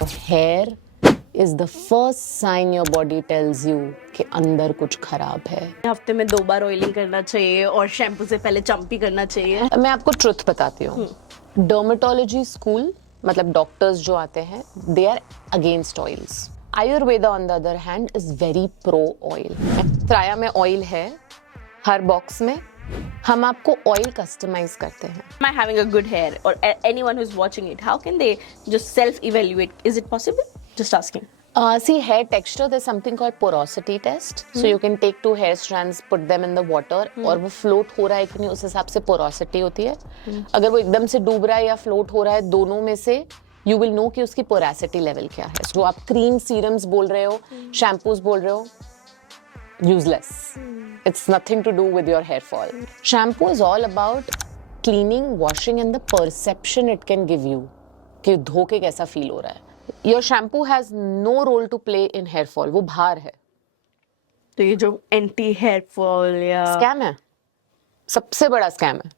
Hair is the first sign your body tells you कि अंदर कुछ खराब है. हफ्ते में 2 बार ऑयलिंग करना चाहिए और शैम्पू से पहले चंपी करना चाहिए. मैं आपको ट्रुथ बताती हूँ. डर्मेटोलॉजी स्कूल मतलब डॉक्टर्स जो आते हैं they are against oils. Ayurveda on the other hand is very pro oil. Traya में ऑयल है हर बॉक्स में. हम आपको ऑयल कस्टमाइज करते हैं. Am I having a good hair or anyone who's watching it, how can they just self-evaluate? Is it possible? Just asking. See, hair texture, there's something called porosity test. So you can take 2 hair strands, put them in the water और वो float हो रहा है कि नहीं उस हिसाब से porosity होती है. अगर वो एकदम से डूब रहा है या float हो रहा है दोनों में से you will know कि उसकी porosity level क्या है. जो आप cream serums बोल रहे हो, shampoos बोल रहे हो, useless. It's nothing to do with your hair fall. Shampoo is all about cleaning, washing and the perception it can give you कि धो के कैसा feel हो रहा है. Your shampoo has no role to play in hair fall. वो भार है. तो ये जो एंटी हेयर फॉल या स्कैम है. सबसे बड़ा स्कैम है.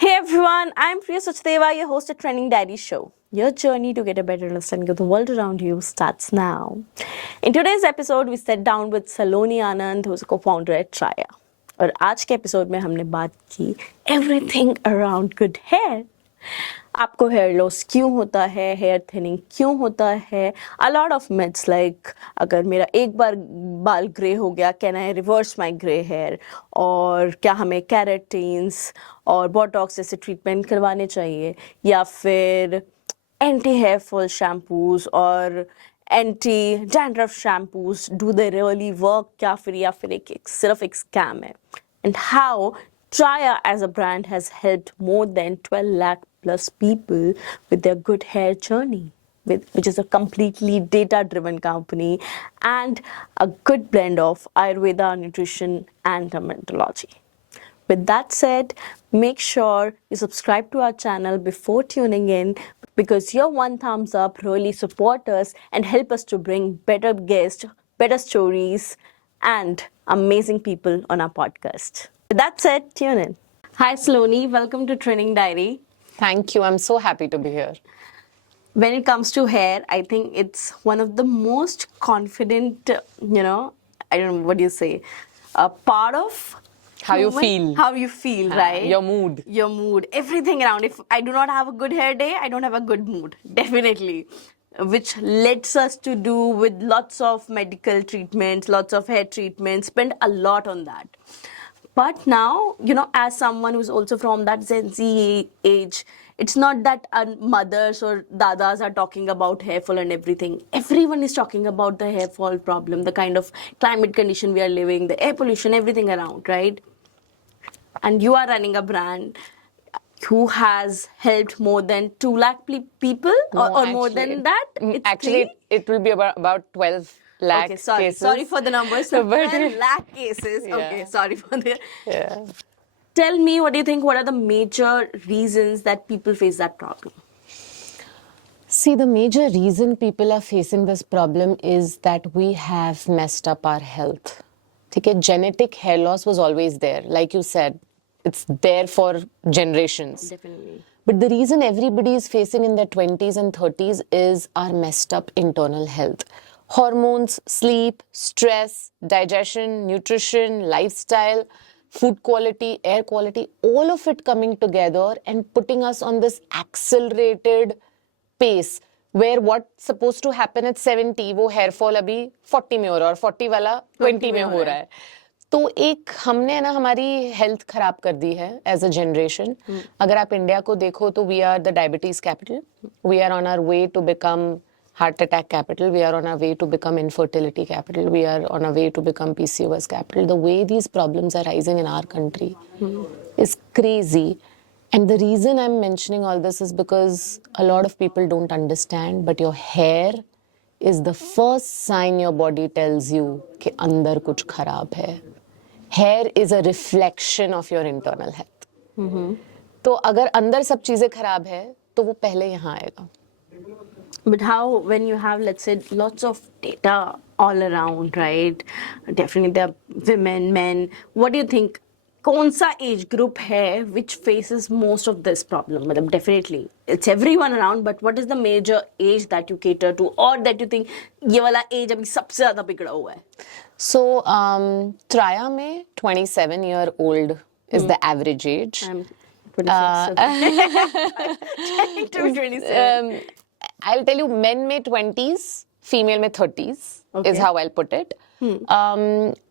Hey everyone, I'm Priya Sachdeva, your host at Trending Diary Show. Your journey to get a better understanding of the world around you starts now. In today's episode, we sat down with Saloni Anand, who's a co-founder at Traya. और आज के episode में हमने बात की everything around good hair. आपको hair loss क्यों होता है, हेयर थिनिंग क्यों होता है, a lot of myths like अगर मेरा एक बार बाल ग्रे हो गया can I reverse my grey hair, और क्या हमें कैरेटीन्स और बोटॉक्स जैसे ट्रीटमेंट करवाने चाहिए, या फिर एंटी हेयर फॉल शैम्पूज और anti dandruff shampoos do they really work, या फिर एक सिर्फ एक स्कैम है. And how Traya as a brand has helped more than 12 lakh plus people with their good hair journey, which is a completely data-driven company and a good blend of Ayurveda, nutrition and dermatology. With that said, make sure you subscribe to our channel before tuning in, because your one thumbs up really support us and help us to bring better guests, better stories and amazing people on our podcast. With that said, tune in. Hi Saloni, welcome to Trending Diary. Thank you. I'm so happy to be here. When it comes to hair, I think it's one of the most confident, I don't know what you say, part of How you human- feel. How you feel, right? Your mood. Your mood. Everything around. If I do not have a good hair day, I don't have a good mood. Definitely. Which leads us to do with lots of medical treatments, lots of hair treatments, spend a lot on that. But now, as someone who's also from that Gen Z age, it's not that mothers or dadas are talking about hair fall and everything. Everyone is talking about the hair fall problem, the kind of climate condition we are living, the air pollution, everything around, right? And you are running a brand who has helped more than 2 lakh people, No, or more than that? It's Actually, three? it will be about 12 lakh Okay, sorry. cases. Sorry for the numbers. But- 12 lakh cases. Yeah. Okay, sorry for the... Yeah. Tell me, what do you think? What are the major reasons that people face that problem? See, the major reason people are facing this problem is that we have messed up our health. Okay, genetic hair loss was always there. Like you said, it's there for generations. Definitely. But the reason everybody is facing in their 20s and 30s is our messed up internal health. Hormones, sleep, stress, digestion, nutrition, lifestyle, food quality, air quality, all of it coming together and putting us on this accelerated pace where what's supposed to happen at 70, वो hair fall अभी 40 में हो रहा है और 40 वाला 20 में हो रहा है. तो एक हमने ना हमारी हेल्थ खराब कर दी है एज अ जनरेशन. अगर आप इंडिया को देखो तो we are the diabetes capital. We are on our way to become heart attack capital. We are on our way to become infertility capital. We are on our way to become PCOS capital. The way these problems are rising in our country is crazy. And the reason I'm mentioning all this is because a lot of people don't understand, but your hair is the first sign your body tells you कि अंदर कुछ खराब है. Hair is a reflection of your internal health. तो अगर अंदर सब चीजें खराब है तो वो पहले यहाँ आएगा. But how, when you have, let's say, lots of data all around, right? Definitely there are women, men. What do you think? कौन सा एज ग्रुप है which faces most of this problem? मतलब definitely it's everyone around, but what is the major age that you cater to, और that you think ये वाला as अभी सबसे ज्यादा बिगड़ा हुआ है? So, Traya में 27-year-old is the average age. I'm 26. Trying to be 27. I'll tell you, men में 20s, female में 30s Okay. is how I'll put it.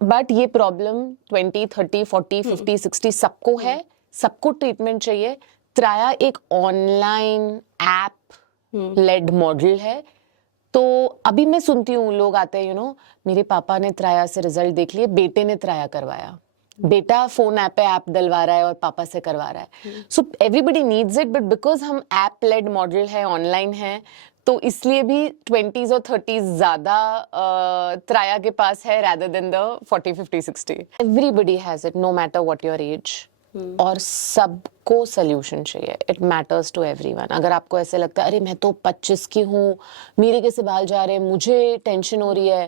But ये problem 20, 30, 40, 50, 60 सबको है, सबको ट्रीटमेंट चाहिए. त्राया एक ऑनलाइन ऐप लेड मॉडल है. तो अभी मैं सुनती हूँ लोग आते हैं, मेरे पापा ने त्राया से रिजल्ट देख लिए, बेटे ने त्राया करवाया, बेटा फोन ऐप पे ऐप डलवा रहा है और पापा से करवा रहा है. So everybody needs it, but because हम ऐप लेड मॉडल है, ऑनलाइन है, तो इसलिए भी 20s और 30s ज्यादा त्राया के पास है rather than the 40, 50, 60. Everybody has it, no matter what your age. और सबको सोल्यूशन चाहिए. It matters to everyone. अगर आपको ऐसे लगता है अरे मैं तो 25 की हूँ, मेरे कैसे बाल जा रहे हैं, मुझे टेंशन हो रही है,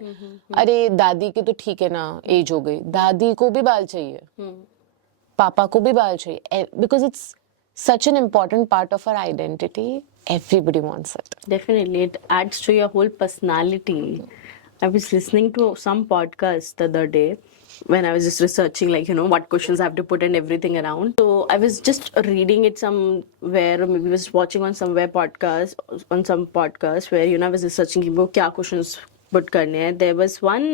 अरे दादी की तो ठीक है ना, एज हो गई, दादी को भी बाल चाहिए, पापा को भी बाल चाहिए, because it's such an important part of our identity. Everybody wants it. Definitely, it adds to your whole personality. I was listening to some podcast the other day when I was just researching, like, what questions I have to put and everything around. So I was just reading it somewhere, or maybe was watching on some podcast where, I was researching कि वो क्या questions put करने हैं. There was one,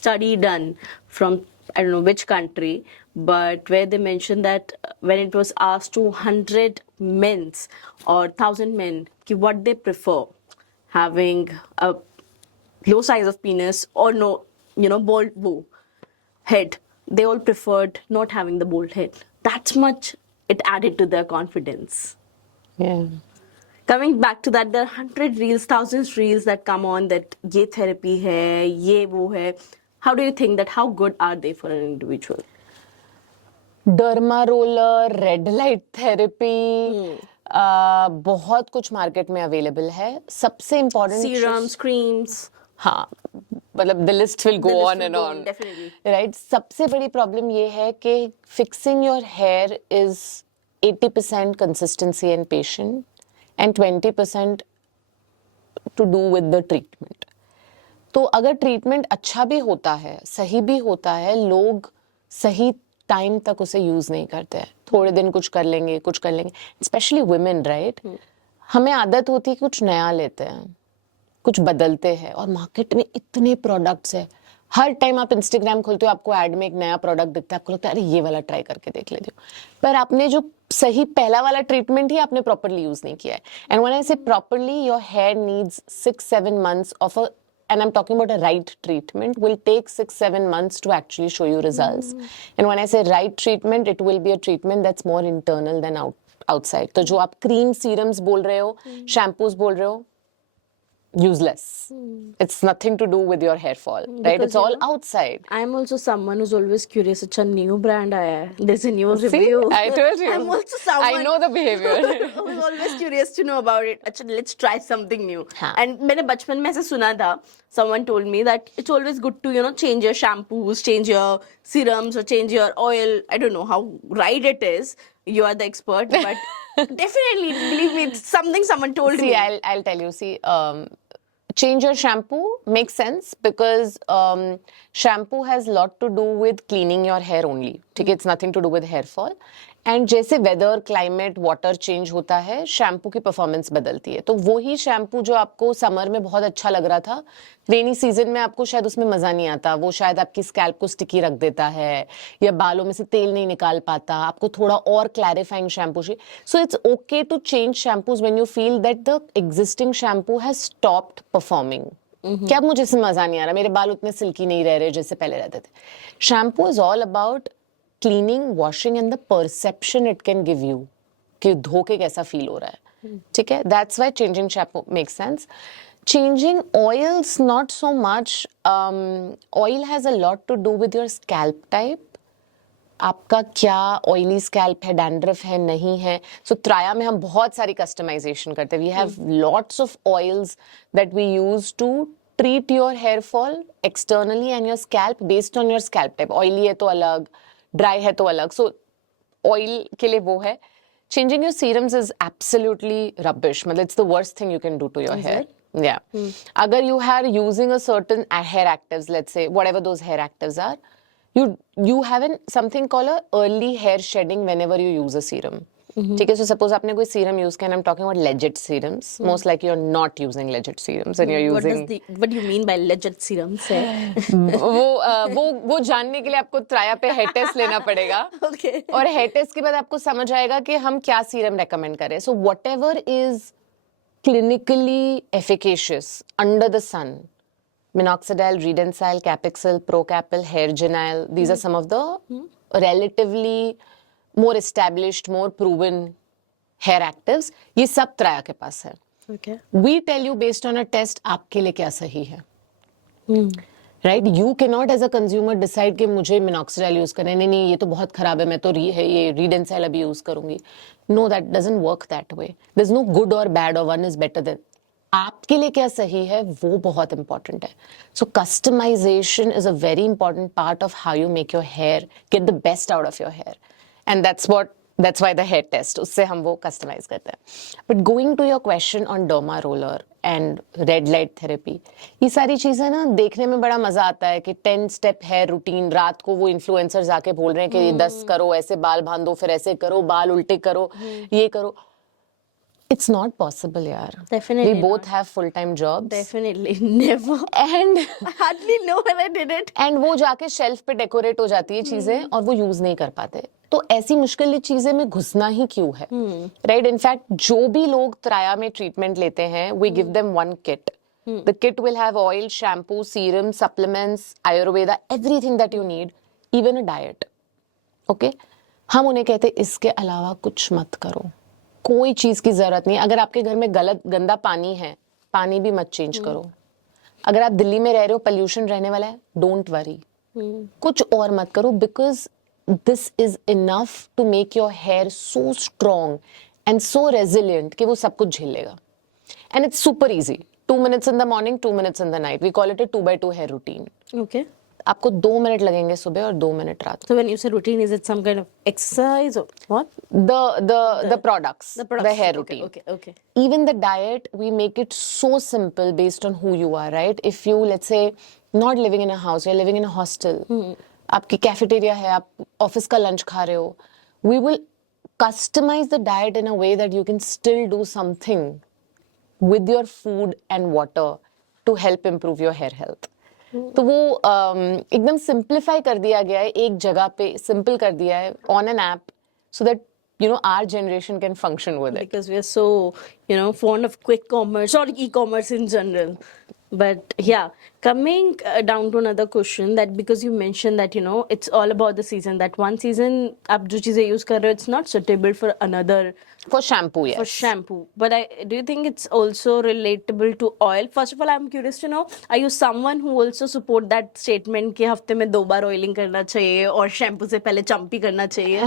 study done from I don't know which country, but where they mentioned that when it was asked to 100 men or 1,000 men what they prefer, having a low size of penis or no, bald head, they all preferred not having the bald head. That's much it added to their confidence. Yeah. Coming back to that, there are 100 reels, thousands reels that come on that ye therapy hai, ye wo hai. How do you think that, how good are they for an individual? Derma roller, red light therapy, बहुत कुछ market में available है. सबसे important Serums, creams. हाँ, मतलब the list will go on and on, right. सबसे बड़ी problem ये है कि fixing your hair is 80% consistency and patience and 20% to do with the treatment. तो अगर ट्रीटमेंट अच्छा भी होता है, सही भी होता है, लोग सही टाइम तक उसे यूज नहीं करते हैं. थोड़े दिन कुछ कर लेंगे, स्पेशली वुमेन, राइट. हमें आदत होती है कुछ नया लेते हैं, कुछ बदलते हैं, और मार्केट में इतने प्रोडक्ट्स है. हर टाइम आप इंस्टाग्राम खोलते हो, आपको ऐड में एक नया प्रोडक्ट दिखता है, आपको लगता है अरे ये वाला ट्राई करके देख लेती हूँ, पर आपने जो सही पहला वाला ट्रीटमेंट ही आपने प्रॉपरली यूज नहीं किया है. And when I say properly, your hair needs 6-7 months of a, and I'm talking about a right treatment, will take 6-7 months to actually show you results. And when I say right treatment, it will be a treatment that's more internal than outside. तो जो आप cream serums बोल रहे हो, shampoos बोल रहे हो, useless. It's nothing to do with your hair fall, right? Because, It's all outside. I'm also someone who's always curious. It's a new brand आया है. There's a new See, review. I told you. I'm also someone. I know the behavior. who's always curious to know about it. अच्छा, let's try something new. हाँ. And मैंने बचपन में ऐसे सुना था. Someone told me that it's always good to, change your shampoos, change your serums, or change your oil. I don't know how right it is. You are the expert, but definitely, believe me, it's something someone told me. See, I'll tell you. See, change your shampoo makes sense because shampoo has lot to do with cleaning your hair only. ठीक है, it's nothing to do with hair fall. And जैसे weather, climate, water change होता है, shampoo की performance बदलती है. तो वही शैम्पू जो आपको समर में बहुत अच्छा लग रहा था, रेनी सीजन में आपको शायद उसमें मजा नहीं आता. वो शायद आपकी स्कैल्प को स्टिकी रख देता है, या बालों में से तेल नहीं निकाल पाता, आपको थोड़ा और क्लैरिफाइंग शैम्पू चाहिए. So it's okay to change shampoos when you feel that the existing shampoo has stopped performing. क्या मुझे इससे मजा नहीं आ रहा, मेरे बाल उतने सिल्की नहीं रह रहे जैसे पहले रहते थे. Shampoo is all about cleaning, washing and the perception it can give you कि धो के कैसा फील हो रहा है. ठीक है, that's why changing shampoo makes sense. Changing oils, not so much. Oil has a lot to do with your scalp type. आपका क्या ऑयली स्कैल्प है, डैंड्रफ है, नहीं है. सो त्राया में हम बहुत सारी कस्टमाइजेशन करते हैं. We have lots of oils that we use to treat your hair fall externally and your scalp based on your scalp type. Oily है तो अलग, dry है तो अलग. So oil के लिए वो है. Changing your serums is absolutely rubbish. मतलब it's the worst thing you can do to your hair. Yeah. Agar you are using a certain hair actives, let's say, whatever those hair actives are, you have something called a early hair shedding whenever you use a serum. ठीक है, so suppose आपने कोई serum use किया, and I'm talking about legit serums. Most likely you're not using legit serums and you're using. What do you mean by legit serums? वो जानने के लिए आपको त्राया पे हेयर टेस्ट लेना पड़ेगा. Okay. और हेयर टेस्ट के बाद आपको समझ आएगा कि हम क्या सीरम रेकमेंड करें. So whatever is clinically efficacious under the sun, minoxidil, redensyl, capixyl, procapil, hairgenile, these are some of the relatively more established, more proven hair actives. ये सब त्राया के पास है. Okay. We tell you based on a test आपके लिए क्या सही है. Right? You cannot as a consumer decide कि मुझे minoxidil use करना है. नहीं ये तो बहुत खराब है, मैं तो ये redensyl अभी use करूँगी. No, that doesn't work that way. There's no good or bad or one is better than. आपके लिए क्या सही है वो बहुत important है. So customization is a very important part of how you make your hair get the best out of your hair. And that's why the hair test, उससे हम वो customize करते हैं. But going to your question on derma roller and red light therapy, ये सारी चीजें ना देखने में बड़ा मजा आता है कि 10-step hair routine, रात को वो influencers आके बोल रहे हैं कि 10 करो, ऐसे बाल बांधो, फिर ऐसे करो, बाल उल्टे करो, ये करो. It's not possible, yaar. Definitely We both not. have full-time jobs. Definitely never. And I hardly know when I did it. and वो जाके शेल्फ पे डेकोरेट हो जाती है चीजें और वो यूज नहीं कर पाते. तो ऐसी मुश्किल चीजें में घुसना ही क्यों है, राइट? इनफैक्ट जो भी लोग त्राया में ट्रीटमेंट लेते हैं, we give them one kit. The kit will have oil, shampoo, serum, supplements, Ayurveda, everything that you need, even a diet. Okay, हम उन्हें कहते हैं इसके अलावा कुछ मत करो, कोई चीज की जरूरत नहीं. अगर आपके घर में गंदा पानी है, पानी भी मत चेंज करो. अगर आप दिल्ली में रह रहे हो, पोल्यूशन रहने वाला है, डोंट वरी, कुछ और मत करो. Because this is enough to make your hair so strong and so resilient कि वो सब कुछ झेल लेगा. And it's super easy. 2 minutes in the morning, 2 minutes in the night. We call it a 2x2 hair routine. Okay. आपको 2 minute लगेंगे सुबह और 2 मिनट रात. So when you say routine, is it some kind of exercise or what? The products, the hair routine. Okay. Even the diet, we make it so simple based on who you are, right? If you, let's say, not living in a house, you're living in a hostel. आपकी cafeteria है, आप office का lunch खा रहे हो, we will customize the diet in a way that you can still do something with your food and water to help improve your hair health. तो वो एकदम सिंप्लीफाई कर दिया गया है, एक जगह पे सिंपल कर दिया है on an app so that our generation can function with it. Because we are so, fond of quick commerce or e-commerce in general. But yeah, coming down to another question, that because you mentioned that, it's all about the season, that one season, आप जो चीजें use कर रहे हो, it's not suitable for another. For shampoo, yes. For shampoo. But do you think it's also relatable to oil? First of all, I'm curious to know, are you someone who also support that statement कि हफ्ते में 2 बार oiling करना चाहिए और shampoo से पहले champy करना चाहिए?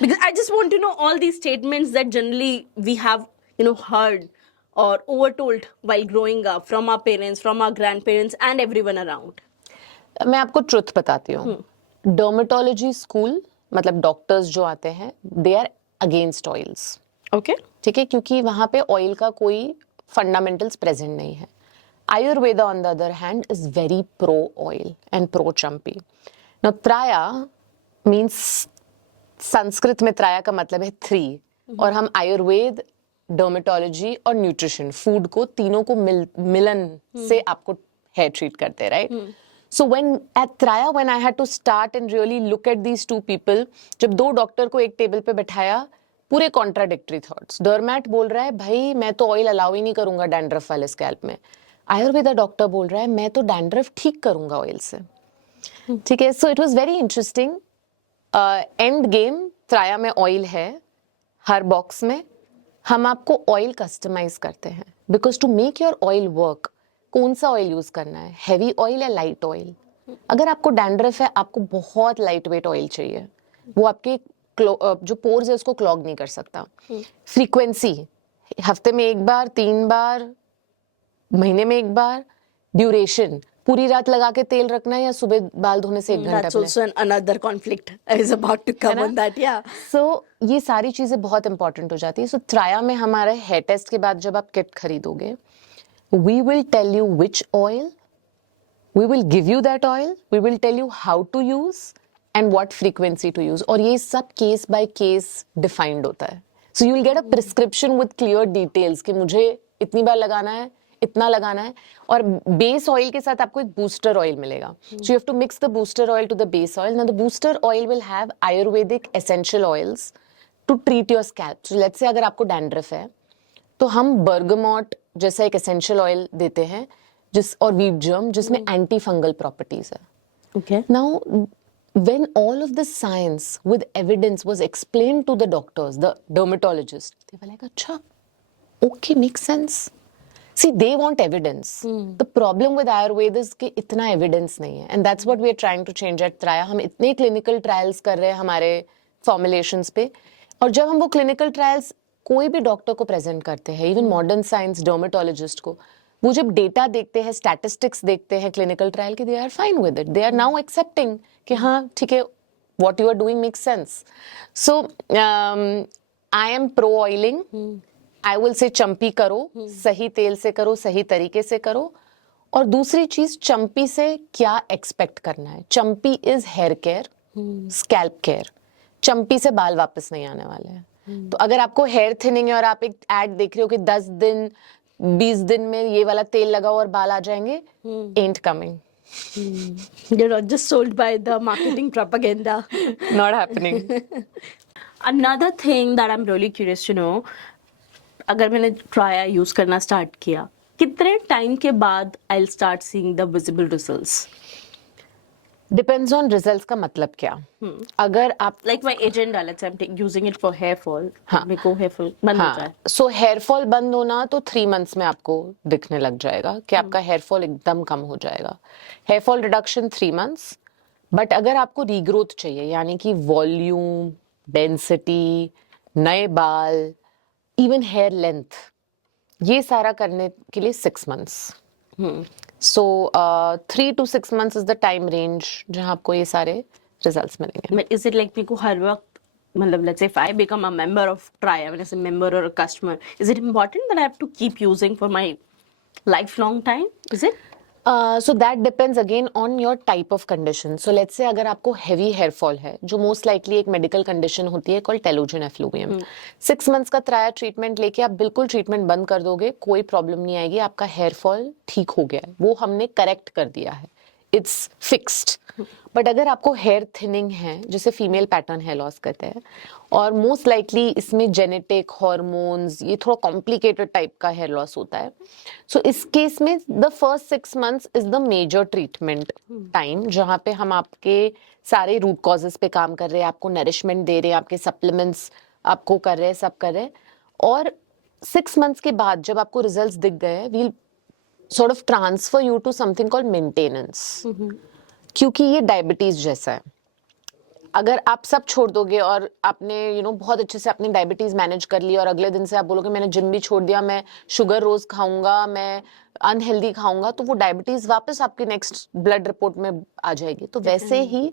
Because I just want to know all these statements that generally we have, heard or overtold while growing up from our parents, from our grandparents and everyone around. मैं आपको truth बताती हूँ. Dermatology school, मतलब doctors जो आते हैं, they are against oils. Okay. ठीक है, क्योंकि वहां पे ऑयल का कोई फंडामेंटल्स प्रेजेंट नहीं है. Ayurveda on the other hand is very pro oil and pro champi. Now Traya means, Sanskrit में त्राया का मतलब है 3, और हम आयुर्वेद, डर्मेटोलॉजी और न्यूट्रिशन, फूड को तीनों को मिलन से आपको हेयर ट्रीट करते हैं, right? So when I had to start and really look at these two people, जब 2 डॉक्टर को एक टेबल पे बैठाया, पूरे कॉन्ट्राडिक्टरी थॉट्स. डर्मैट बोल रहा है भाई मैं तो ऑयल अलाउ ही नहीं करूंगा डैंड्रफ वाले स्कैल्प में. आयुर्वेदा डॉक्टर बोल रहा है मैं तो डैंड्रफ ठीक करूंगा ऑयल से. ठीक है, so it was very interesting. And game Traya में ऑयल है हर बॉक्स में. हम आपको ऑयल कस्टमाइज करते हैं because to make your oil work, कौन सा ऑयल यूज करना है, हैवी ऑयल या लाइट ऑयल. अगर आपको डैंड्रफ है, आपको बहुत लाइट वेट ऑयल चाहिए, वो आपके जो पोर्स है उसको क्लॉग नहीं कर सकता. फ्रीक्वेंसी, हफ्ते में 1 बार, 3 बार, महीने में 1 बार, ड्यूरेशन, पूरी रात लगा के तेल रखना है या सुबह बाल धोने से 1 घंटा That's पहले. also another conflict is about to come on that. Yeah. सो ये सारी चीजें बहुत इंपॉर्टेंट हो जाती है. सो ट्राया में हमारे हेयर टेस्ट के बाद जब आप किट खरीदोगे, we will tell you which oil, we will give you that oil, we will tell you how to use and what frequency to use. और ये सब केस बाय केस डिफाइंड होता है. So you will get a prescription with clear details कि मुझे इतनी बार लगाना है, इतना लगाना है. और बेस ऑयल के साथ आपको एक बूस्टर ऑयल मिलेगा. So you have to mix the booster oil to the base oil. Now the booster oil will have Ayurvedic essential oils to treat your scalp. So let's say अगर आपको dandruff है तो हम बर्गमॉट जैसा एक essential oil देते हैं और वीट जर्म जिसमें एंटी फंगल प्रॉपर्टीज है. Okay. Now, when all of this science with evidence was explained to the doctors, the dermatologists, they were like, "Acha, okay, makes sense." See, they want evidence. The problem with Ayurveda is कि इतना evidence नहीं है, and that's what we are trying to change at Traya. हम इतने clinical trials कर रहे हैं हमारे formulations पे, और जब हम वो clinical trials कोई भी डॉक्टर को प्रेजेंट करते हैं, इवन मॉडर्न साइंस डर्मेटोलॉजिस्ट को, वो जब डेटा देखते हैं, स्टैटिस्टिक्स देखते हैं क्लिनिकल ट्रायल के, they are fine with it. They are now accepting कि हाँ ठीक है, what you are doing makes sense. So I am pro oiling. I will say champi करो, सही तेल से करो, सही तरीके से करो. और दूसरी चीज, चंपी से क्या एक्सपेक्ट करना है. Champi is hair care, scalp care. Champi से बाल वापस नहीं आने वाले हैं. तो अगर आपको हेयर थिनिंग है और आप एक एड देख रहे हो कि 10 दिन 20 दिन में ये वाला तेल लगाओ और बाल आ जाएंगे, ain't coming. You're not just sold by the marketing propaganda. Not happening. Another thing that I'm really curious to know, अगर मैंने ट्राया यूज करना स्टार्ट किया, कितने टाइम के बाद I'll start seeing the visible results? Depends on results का मतलब क्या. अगर आप Like my agenda, let's say I'm using it for hair fall. मेरे को hair fall बंद हो जाए. सो हेयर फॉल बंद होना तो 3 months में आपको दिखने लग जाएगा कि आपका हेयर फॉल एकदम कम हो जाएगा. Hair fall reduction 3 months. But अगर आपको रीग्रोथ चाहिए, यानी कि वॉल्यूम, डेंसिटी, नए बाल, इवन हेयर लेंथ, ये सारा करने के लिए 6 months. So 3 to 6 months is the time range जहां आपको ये सारे रिजल्ट्स मिलेंगे. But is it like मेरे को हर वक्त, मतलब let's say if I become a member of Traya, when I say member or a customer, is it important that I have to keep using for my lifelong time? Is it? So that depends again on your type of condition. So let's say अगर आपको heavy hair fall है, जो most likely एक medical condition होती है called telogen effluvium. 6 months का ट्राया treatment लेके आप बिल्कुल ट्रीटमेंट बंद कर दोगे, कोई प्रॉब्लम नहीं आएगी. आपका हेयर फॉल ठीक हो गया है, वो हमने करेक्ट कर दिया है, इट्स फिक्स्ड. बट अगर आपको हेयर थिनिंग है, जिसे फीमेल पैटर्न हेयर लॉस कहते हैं, और मोस्ट लाइकली इसमें जेनेटिक, हॉर्मोन्स, ये थोड़ा कॉम्प्लिकेटेड टाइप का हेयर लॉस होता है. सो इस केस में the first 6 months is the major treatment time, जहाँ पे हम आपके सारे रूट कॉजेस पे काम कर रहे हैं, आपको नरिशमेंट दे रहे हैं, आपके सप्लीमेंट्स आपको कर रहे हैं, सब कर रहे हैं. और 6 months के बाद जब आपको रिजल्ट्स दिख गए, we'll sort of transfer you to something called maintenance. क्योंकि ये डायबिटीज जैसा है. अगर आप सब छोड़ दोगे और आपने बहुत अच्छे से अपनी डायबिटीज मैनेज कर ली, और अगले दिन से आप बोलोगे मैंने जिम भी छोड़ दिया, मैं शुगर रोज खाऊंगा, मैं अनहेल्दी खाऊंगा, तो वो डायबिटीज वापस आपके नेक्स्ट ब्लड रिपोर्ट में आ जाएगी. तो वैसे ही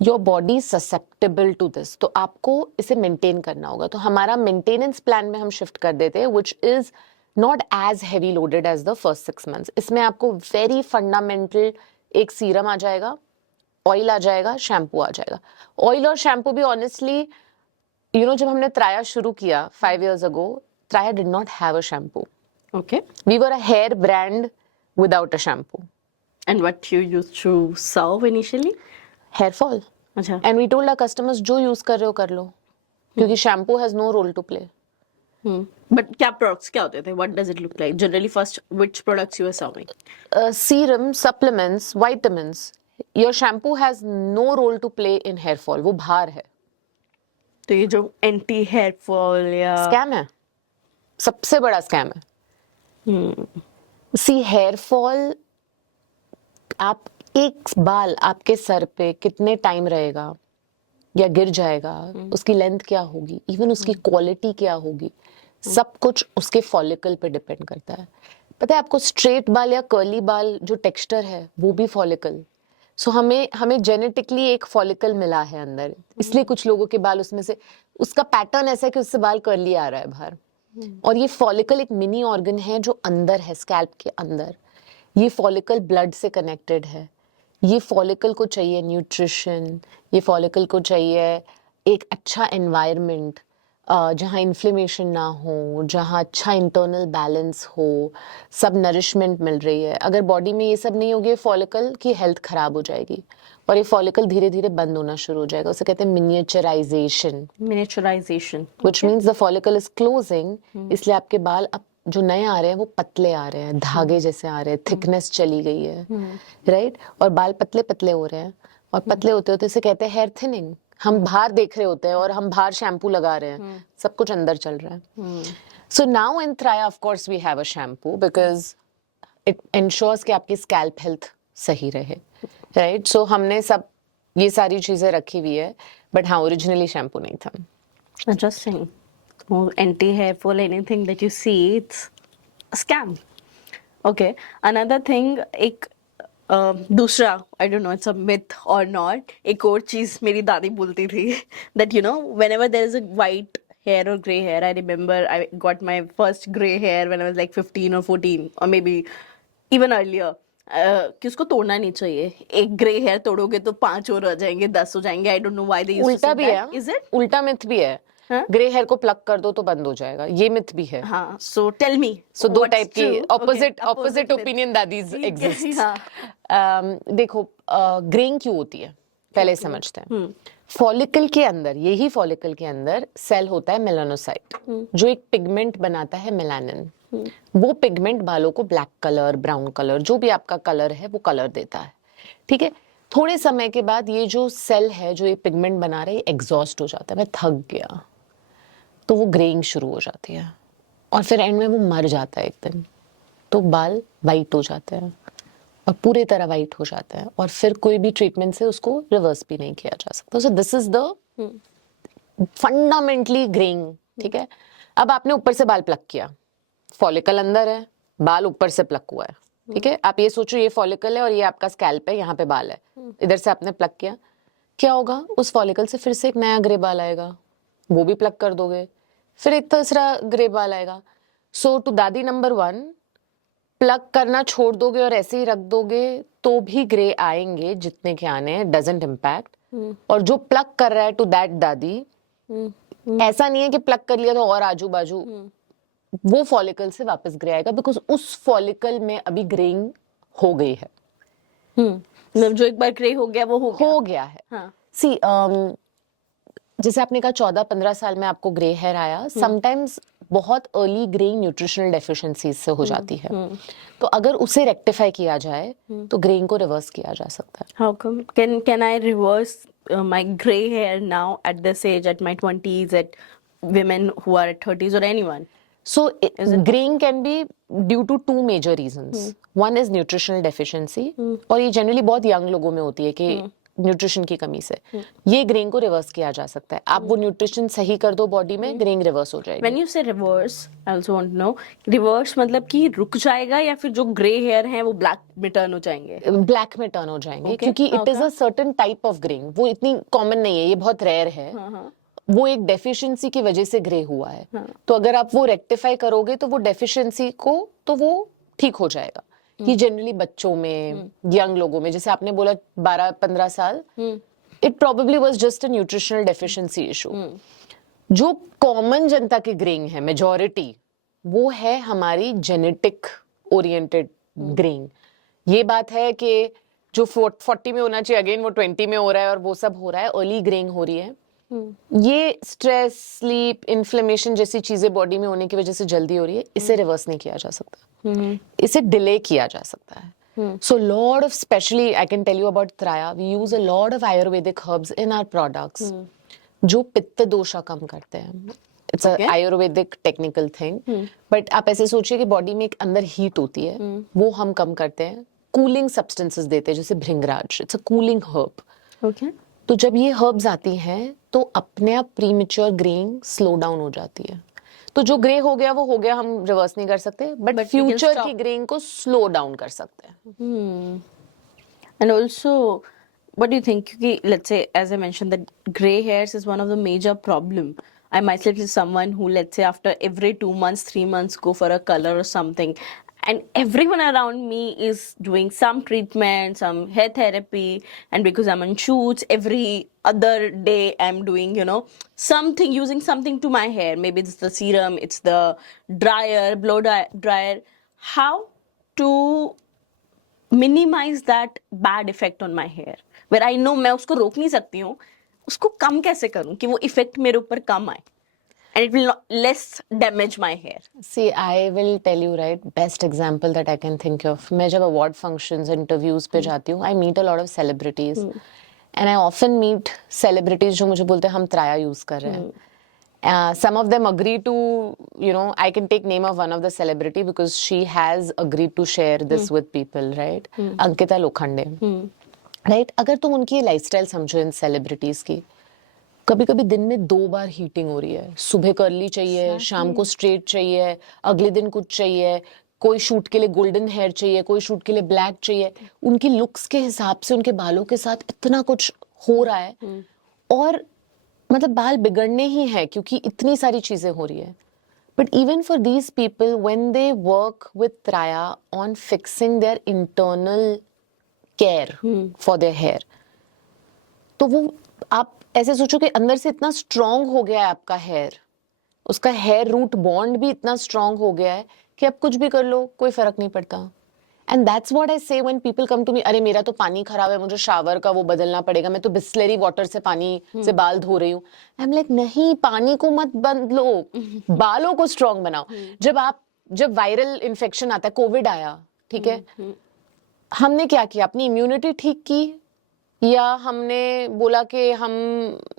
your body susceptible to this, तो आपको इसे मेंटेन करना होगा. तो हमारा मेंटेनेंस प्लान में हम शिफ्ट कर देते हैं, which is not as heavy loaded as the first 6 months. इसमें आपको वेरी फंडामेंटल एक सीरम आ जाएगा, ऑयल आ जाएगा, शैम्पू आ जाएगा. ऑयल और शैम्पू भी ऑनेस्टली जब हमने ट्राया शुरू किया 5 years ago, Traya did not have a shampoo. Okay. We were a hair brand without a shampoo. And what you used to serve initially? Hair fall. अच्छा. And we told our customers जो use कर रहे हो कर लो, क्योंकि shampoo has no role to play. But क्या products क्या होते थे? What does it look like? Generally, first, which products you were serving? Serum, supplements, vitamins. Your shampoo has no role to play in hair fall. वो भार है. तो ये जो anti hair fall या स्कैम है, सबसे बड़ा स्कैम है. सी हेयर फॉल, आप एक बाल आपके सर पे कितने टाइम रहेगा या गिर जाएगा, उसकी लेंथ क्या होगी, इवन उसकी क्वालिटी क्या होगी, सब कुछ उसके फॉलिकल पे डिपेंड करता है. पता है आपको, स्ट्रेट बाल या कर्ली बाल जो टेक्सचर है वो भी फॉलिकल। सो हमें जेनेटिकली एक फॉलिकल मिला है अंदर, इसलिए कुछ लोगों के बाल उसमें से, उसका पैटर्न ऐसा है कि उससे बाल कर्ली आ रहा है बाहर। और ये फॉलिकल एक मिनी ऑर्गन है जो अंदर है, स्कैल्प के अंदर। ये फॉलिकल ब्लड से कनेक्टेड है। ये फॉलिकल को चाहिए न्यूट्रिशन, ये फॉलिकल को चाहिए एक अच्छा एनवायरनमेंट, जहाँ इन्फ्लेमेशन ना हो, जहाँ अच्छा इंटरनल बैलेंस हो, सब नरिशमेंट मिल रही है। अगर बॉडी में ये सब नहीं होगी, फॉलिकल की हेल्थ खराब हो जाएगी और ये फॉलिकल धीरे धीरे बंद होना शुरू हो जाएगा। उसे कहते हैं miniaturisation. Miniaturisation, which means the follicle is closing, इसलिए आपके बाल अब जो नए आ रहे हैं वो पतले आ रहे हैं, धागे जैसे आ रहे हैं, थिकनेस चली गई है, राइट? और बाल पतले पतले हो रहे हैं, और पतले होते होते इसे कहते हैं हेयर थिनिंग। हम बाहर देख रहे होते हैं और हम बाहर शैम्पू लगा रहे हैं, सब कुछ अंदर चल रहा है। So now in Thriya of course we have a shampoo because it ensures कि आपकी स्कैल्प हेल्थ सही रहे, राइट? सो हमने सब ये सारी चीजें रखी हुई है, बट हाँ, ओरिजिनली शैम्पू नहीं था। Interesting. Or anti-hair fall, anything that you see, it's a scam. Okay. Another thing, एक दूसरा, I don't know, it's a myth or not. एक और चीज मेरी दादी बोलती थी that you know, whenever there is a white hair or gray hair, I remember I got my first gray hair when I was like 15 or 14 or maybe even earlier. कि उसको तोड़ना नहीं चाहिए। एक ग्रे हेयर तोड़ोगे तो 5 और हो जाएंगे, 10 हो जाएंगे। I don't know why they used to उल्टा से भी दैट। है, इज इट? उल्टा मिथ भी है। ग्रे हेयर को प्लक कर दो तो बंद हो जाएगा, ये मिथ भी है। हाँ, सो टेल मी। सो दो टाइप की ऑपोजिट ओपिनियन दैटीज एग्जिस्ट। देखो, ग्रेइंग क्यों होती है पहले समझते हैं। फॉलिकल के अंदर, यही फॉलिकल के अंदर सेल होता है मेलानोसाइट, जो एक पिगमेंट बनाता है मेलानिन। वो पिगमेंट बालों को ब्लैक कलर, ब्राउन कलर, जो भी आपका कलर है वो कलर देता है, ठीक है? थोड़े समय के बाद ये जो सेल है जो ये पिगमेंट बना रहा है, एग्जॉस्ट हो जाता है, मैं थक गया, तो वो ग्रेइंग शुरू हो जाती है और फिर एंड में वो मर जाता है एक दिन, तो बाल वाइट हो जाते हैं और पूरी तरह वाइट हो जाते हैं, और फिर कोई भी ट्रीटमेंट से उसको रिवर्स भी नहीं किया जा सकता। So this is the fundamentally greying, ठीक है? अब आपने ऊपर से बाल प्लक किया, फॉलिकल अंदर है, बाल ऊपर से प्लक हुआ है, ठीक है? आप ये सोचो ये फॉलिकल है और ये आपका स्कैल्प है, यहाँ पे बाल है, इधर से आपने प्लक किया, क्या होगा? उस फॉलिकल से फिर से एक नया ग्रे बाल आएगा, वो भी प्लक कर दोगे, फिर एक तीसरा ग्रे बाल आएगा। सो टू दादी नंबर 1, प्लक करना छोड़ दोगे और ऐसे ही रख दोगे तो भी ग्रे आएंगे, जितने के आने हैं, डजंट इम्पैक्ट। और जो प्लक कर रहा है टू दैट दादी, ऐसा नहीं है कि प्लक कर लिया तो और आजू बाजू, वो फॉलिकल से वापस ग्रे आएगा, बिकॉज उस फॉलिकल में अभी ग्रेइंग हो गई है। मतलब जो एक बार ग्रे हो गया वो हो गया है। हाँ। सी जैसे आपने कहा 14-15 साल में आपको ग्रे हेयर आया, समटाइम्स बहुत अर्ली ग्रेइंग न्यूट्रिशनल डेफिशिएंसीज से हो जाती है, तो अगर उसे रेक्टिफाई किया जाए तो ग्रेइंग को रिवर्स किया जा सकता है। How come can I reverse my grey hair now at this age, at my 20s, at women who are at 30s or anyone? So graying can be due to 2 major reasons. One is nutritional deficiency, और ये generally बहुत young लोगों में होती है कि nutrition की कमी से। ये ग्रेइंग को रिवर्स किया जा सकता है, आप वो न्यूट्रिशन सही कर दो बॉडी में, ग्रेइंग रिवर्स हो जाएगी। When you say reverse, I also want to know, reverse मतलब कि रुक जाएगा या फिर जो ग्रे हेयर हैं वो ब्लैक में टर्न हो जाएंगे? ब्लैक में टर्न हो जाएंगे, क्योंकि it is a certain type of greying, वो इतनी कॉमन नहीं है, ये बहुत रेयर है। वो एक डेफिशिएंसी की वजह से ग्रे हुआ है, तो अगर आप वो रेक्टिफाई करोगे तो वो डेफिशिएंसी को, तो वो ठीक हो जाएगा। ये जनरली बच्चों में, यंग लोगों में, जैसे आपने बोला 12-15 साल, it probably was just a nutritional deficiency issue. जो कॉमन जनता की ग्रेइंग है, मेजॉरिटी, वो है हमारी जेनेटिक ओरिएंटेड ग्रेइंग। ये बात है कि जो 40 में होना चाहिए अगेन वो 20 में हो रहा है, और वो सब हो रहा है, अर्ली ग्रेइंग हो रही है। ये स्ट्रेस, स्लीप, इन्फ्लेमेशन जैसी चीजें बॉडी में होने की वजह से जल्दी हो रही है, इसे रिवर्स नहीं किया जा सकता, इसे डिले किया जा सकता है। So lot of, specially I can tell you about Thriya, we use a lot of Ayurvedic herbs in our products जो पित्त दोषा कम करते हैं। It's a Ayurvedic technical thing, but आप ऐसे सोचिए कि बॉडी में एक अंदर हीट होती है, वो हम कम करते हैं, कूलिंग सब्सटेंसेस देते हैं, जैसे bhringraj, it's a cooling herb. Okay. तो जब ये हर्ब्स आती हैं तो अपने आप प्रीमेच्योर ग्रेइंग स्लो डाउन हो जाती है। तो जो ग्रे हो गया वो हो गया, हम रिवर्स नहीं कर सकते, but But we can future stop. की ग्रेइंग को स्लो डाउन कर सकते हैं. And also, what do you think? Kyunki, let's say, as I mentioned, that gray hairs is one of the major problem. I myself is someone who, let's say, after every 2 months, 3 months, go for a color or something. And everyone around me is doing some treatment, some hair therapy. And because I'm on shoots, every other day I'm doing, something, using something to my hair. Maybe it's the serum, it's the dryer, dryer. How to minimize that bad effect on my hair, where I know मैं उसको रोक नहीं सकती हूँ, उसको कम कैसे करूँ कि वो इफेक्ट मेरे ऊपर कम आए and it will not less damage my hair. See, I will tell you, right, best example that I can think of. मैं जब award functions, interviews पे जाती हूँ, I meet a lot of celebrities. And I often meet celebrities जो मुझे बोलते हैं हम त्राया use कर रहे हैं. Some of them agree to, I can take name of one of the celebrity because she has agreed to share this with people, right? Ankita Lokhande. Right? अगर तुम उनकी lifestyle समझो इन celebrities की, कभी कभी दिन में 2 बार हीटिंग हो रही है, सुबह कर्ली चाहिए, शाम को स्ट्रेट चाहिए, अगले दिन कुछ चाहिए, कोई शूट के लिए गोल्डन हेयर चाहिए, कोई शूट के लिए ब्लैक चाहिए. उनकी लुक्स के हिसाब से उनके बालों के साथ इतना कुछ हो रहा है, और मतलब बाल बिगड़ने ही है क्योंकि इतनी सारी चीजें हो रही है. But even for these people when they work with Traya on fixing their internal care for their hair, तो वो आप ऐसे सोचो कि अंदर से इतना स्ट्रांग हो गया है आपका हेयर, उसका हेयर रूट बॉन्ड भी इतना स्ट्रांग हो गया है कि आप कुछ भी कर लो कोई फर्क नहीं पड़ता. And that's what I say when people come to me, अरे मेरा तो पानी खराब है, मुझे शावर का वो बदलना पड़ेगा, मैं तो बिस्लरी वाटर से पानी से बाल धो रही हूँ. आई एम लाइक नहीं, पानी को मत बदलो, बालों को स्ट्रांग बनाओ. जब वायरल इन्फेक्शन आता है, कोविड आया, ठीक है, हमने क्या किया, अपनी इम्यूनिटी ठीक की, या हमने बोला कि हम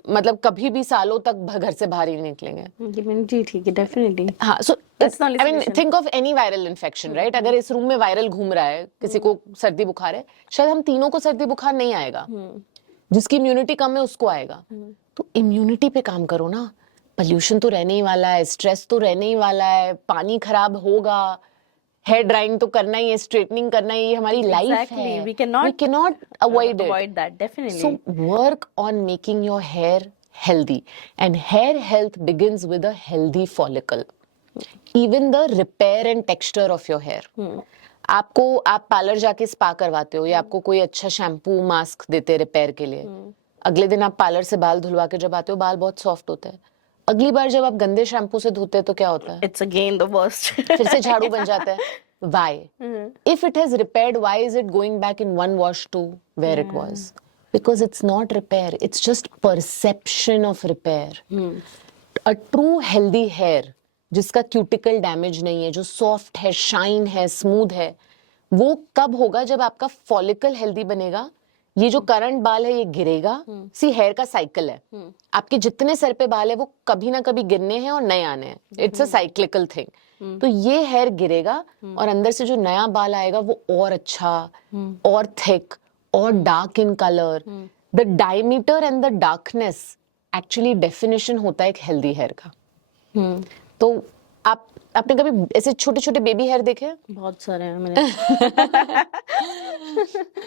मतलब कभी भी सालों तक घर से बाहर ही नहीं निकलेंगे. इम्यूनिटी ठीक है, डेफिनेटली. हाँ, so I mean think of any viral infection, right? अगर इस रूम में वायरल घूम रहा है, किसी को सर्दी बुखार है, शायद हम तीनों को सर्दी बुखार नहीं आएगा, जिसकी इम्यूनिटी कम है उसको आएगा. तो इम्यूनिटी पे काम करो ना. पोल्यूशन तो रहने ही वाला है, स्ट्रेस तो रहने ही वाला है, पानी खराब होगा, हेयर ड्राइंग तो करना ही है, स्ट्रेटनिंग करना ही है, हमारी लाइफ है. We cannot avoid that, definitely. So work on making your hair healthy, and hair health begins with a healthy follicle. Even the repair and texture of your hair. आप parlour जाके spa करवाते हो, या आपको कोई अच्छा shampoo mask देते हैं रिपेयर के लिए, अगले दिन आप पार्लर से बाल धुलवा के जब आते हो, बाल बहुत सॉफ्ट होता है. अगली बार जब आप गंदे शैम्पू से धोते हैं तो क्या होता है? It's again the worst. फिर से झाड़ू बन जाता है. Why? If it has repaired, why is it going back in one wash to where it was? Because it's not repair. It's just perception of repair. A true healthy hair, जिसका cuticle damage नहीं है, जो soft है, shine है, smooth है, वो कब होगा? जब आपका फॉलिकल हेल्दी बनेगा. ये जो करंट बाल है ये गिरेगा. सी हेयर का साइकिल है, आपके जितने सर पे बाल है वो कभी ना कभी गिरने हैं और नए आने हैं. It's a cyclical thing. तो ये हेयर गिरेगा और अंदर से जो नया बाल आएगा वो और अच्छा, और थिक, और dark in colour. The diameter and the darkness actually definition होता है एक हेल्दी हेयर का. तो आपने कभी ऐसे छोटे छोटे बेबी हेयर देखे? बहुत सारे हैं मैंने.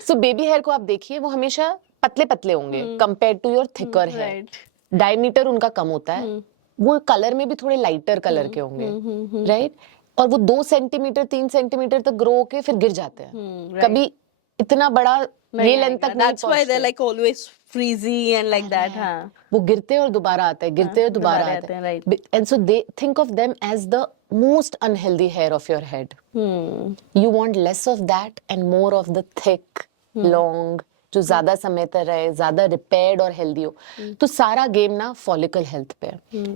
सो बेबी हेयर को आप देखिए, वो हमेशा पतले पतले होंगे compare to your thicker hair. Diameter उनका कम होता है, वो कलर में भी थोड़े लाइटर कलर के होंगे, राइट? और वो 2 सेंटीमीटर 3 सेंटीमीटर तक ग्रो होके फिर गिर जाते हैं. कभी इतना बड़ा ये लेंथ तक नहीं That's why they're like always frizzy and like that. हाँ. वो गिरते हैं और दोबारा आते हैं, गिरते हैं दोबारा आते हैं, right. And so they think of them as the most unhealthy hair of your head. You want less of that and more of the thick, long, जो ज्यादा समय तक रहे, ज्यादा रिपेयर्ड और हेल्दी हो. तो सारा गेम ना फॉलिकल हेल्थ पे.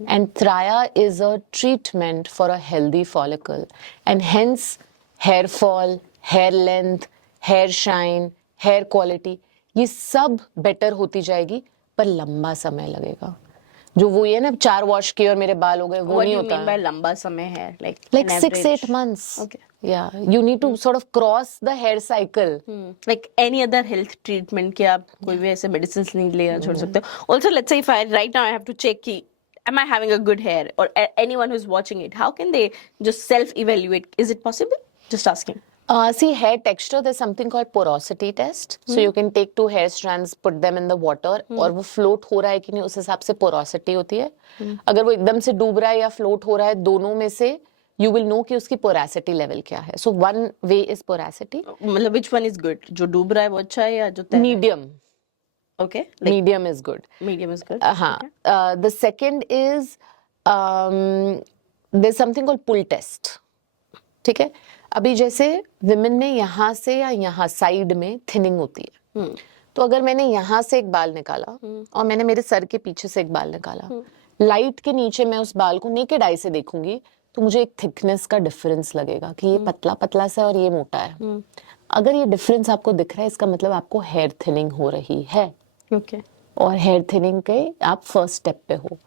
And Traya is a treatment for a healthy follicle, and hence hair fall, hair length, hair shine, hair quality, ये सब बेटर होती जाएगी, पर लंबा समय लगेगा. जो वो ये ना 4 वॉश किए और मेरे बाल हो गए, वो नहीं होता. What do you mean by लंबा समय है? Like 6-8 months. Okay. Yeah, you need to sort of cross the hair cycle. Like any other health treatment, क्या आप कोई भी ऐसे medicines नहीं लेना छोड़ सकते हो? Also, let's say if I right now I have to check कि am I having a good hair? Or anyone who's watching it, how can they just self-evaluate? Is it possible? Just asking. See, hair texture, there's something called porosity test. So you can take 2 hair strands, put them in the water, और वो float हो रहा है कि नहीं, उस हिसाब से porosity होती है. अगर वो एकदम से डूब रहा है या float हो रहा है, दोनों में से you will know कि उसकी porosity level क्या है. So one way is porosity. मतलब which one is good? जो डूब रहा है वो अच्छा है या जो तैर रहा है? Medium. Okay. Like, Medium is good. medium is good. हाँ. The second is there's something called pull test. ठीक है. अभी जैसे विमेन में यहाँ से या यहाँ साइड में थिनिंग होती है. तो अगर मैंने यहाँ से एक बाल निकाला और मैंने मेरे सर के पीछे से एक बाल निकाला, लाइट के नीचे मैं उस बाल को नेकेड आई से देखूंगी तो मुझे एक थिकनेस का डिफरेंस लगेगा कि ये पतला पतला सा और ये मोटा है. अगर ये डिफरेंस आपको दिख रहा है, इसका मतलब आपको हेयर थिनिंग हो रही है. Okay. और हेयर थिनिंग के आप फर्स्ट स्टेप पे हो.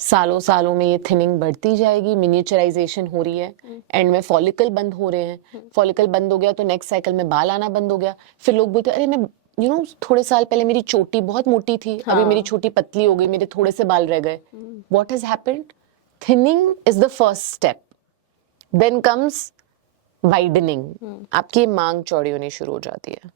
सालों सालों में ये थिनिंग बढ़ती जाएगी, मिनिएचराइजेशन हो रही है, एंड में फॉलिकल बंद हो रहे हैं. फॉलिकल बंद हो गया तो नेक्स्ट साइकिल में बाल आना बंद हो गया. फिर लोग बोलते हैं, अरे मैं थोड़े साल पहले मेरी चोटी बहुत मोटी थी, अभी मेरी छोटी पतली हो गई, मेरे थोड़े से बाल रह गए. What has happened? Thinning is the first step. Then comes widening. आपकी मांग चौड़ी होनी शुरू हो जाती है.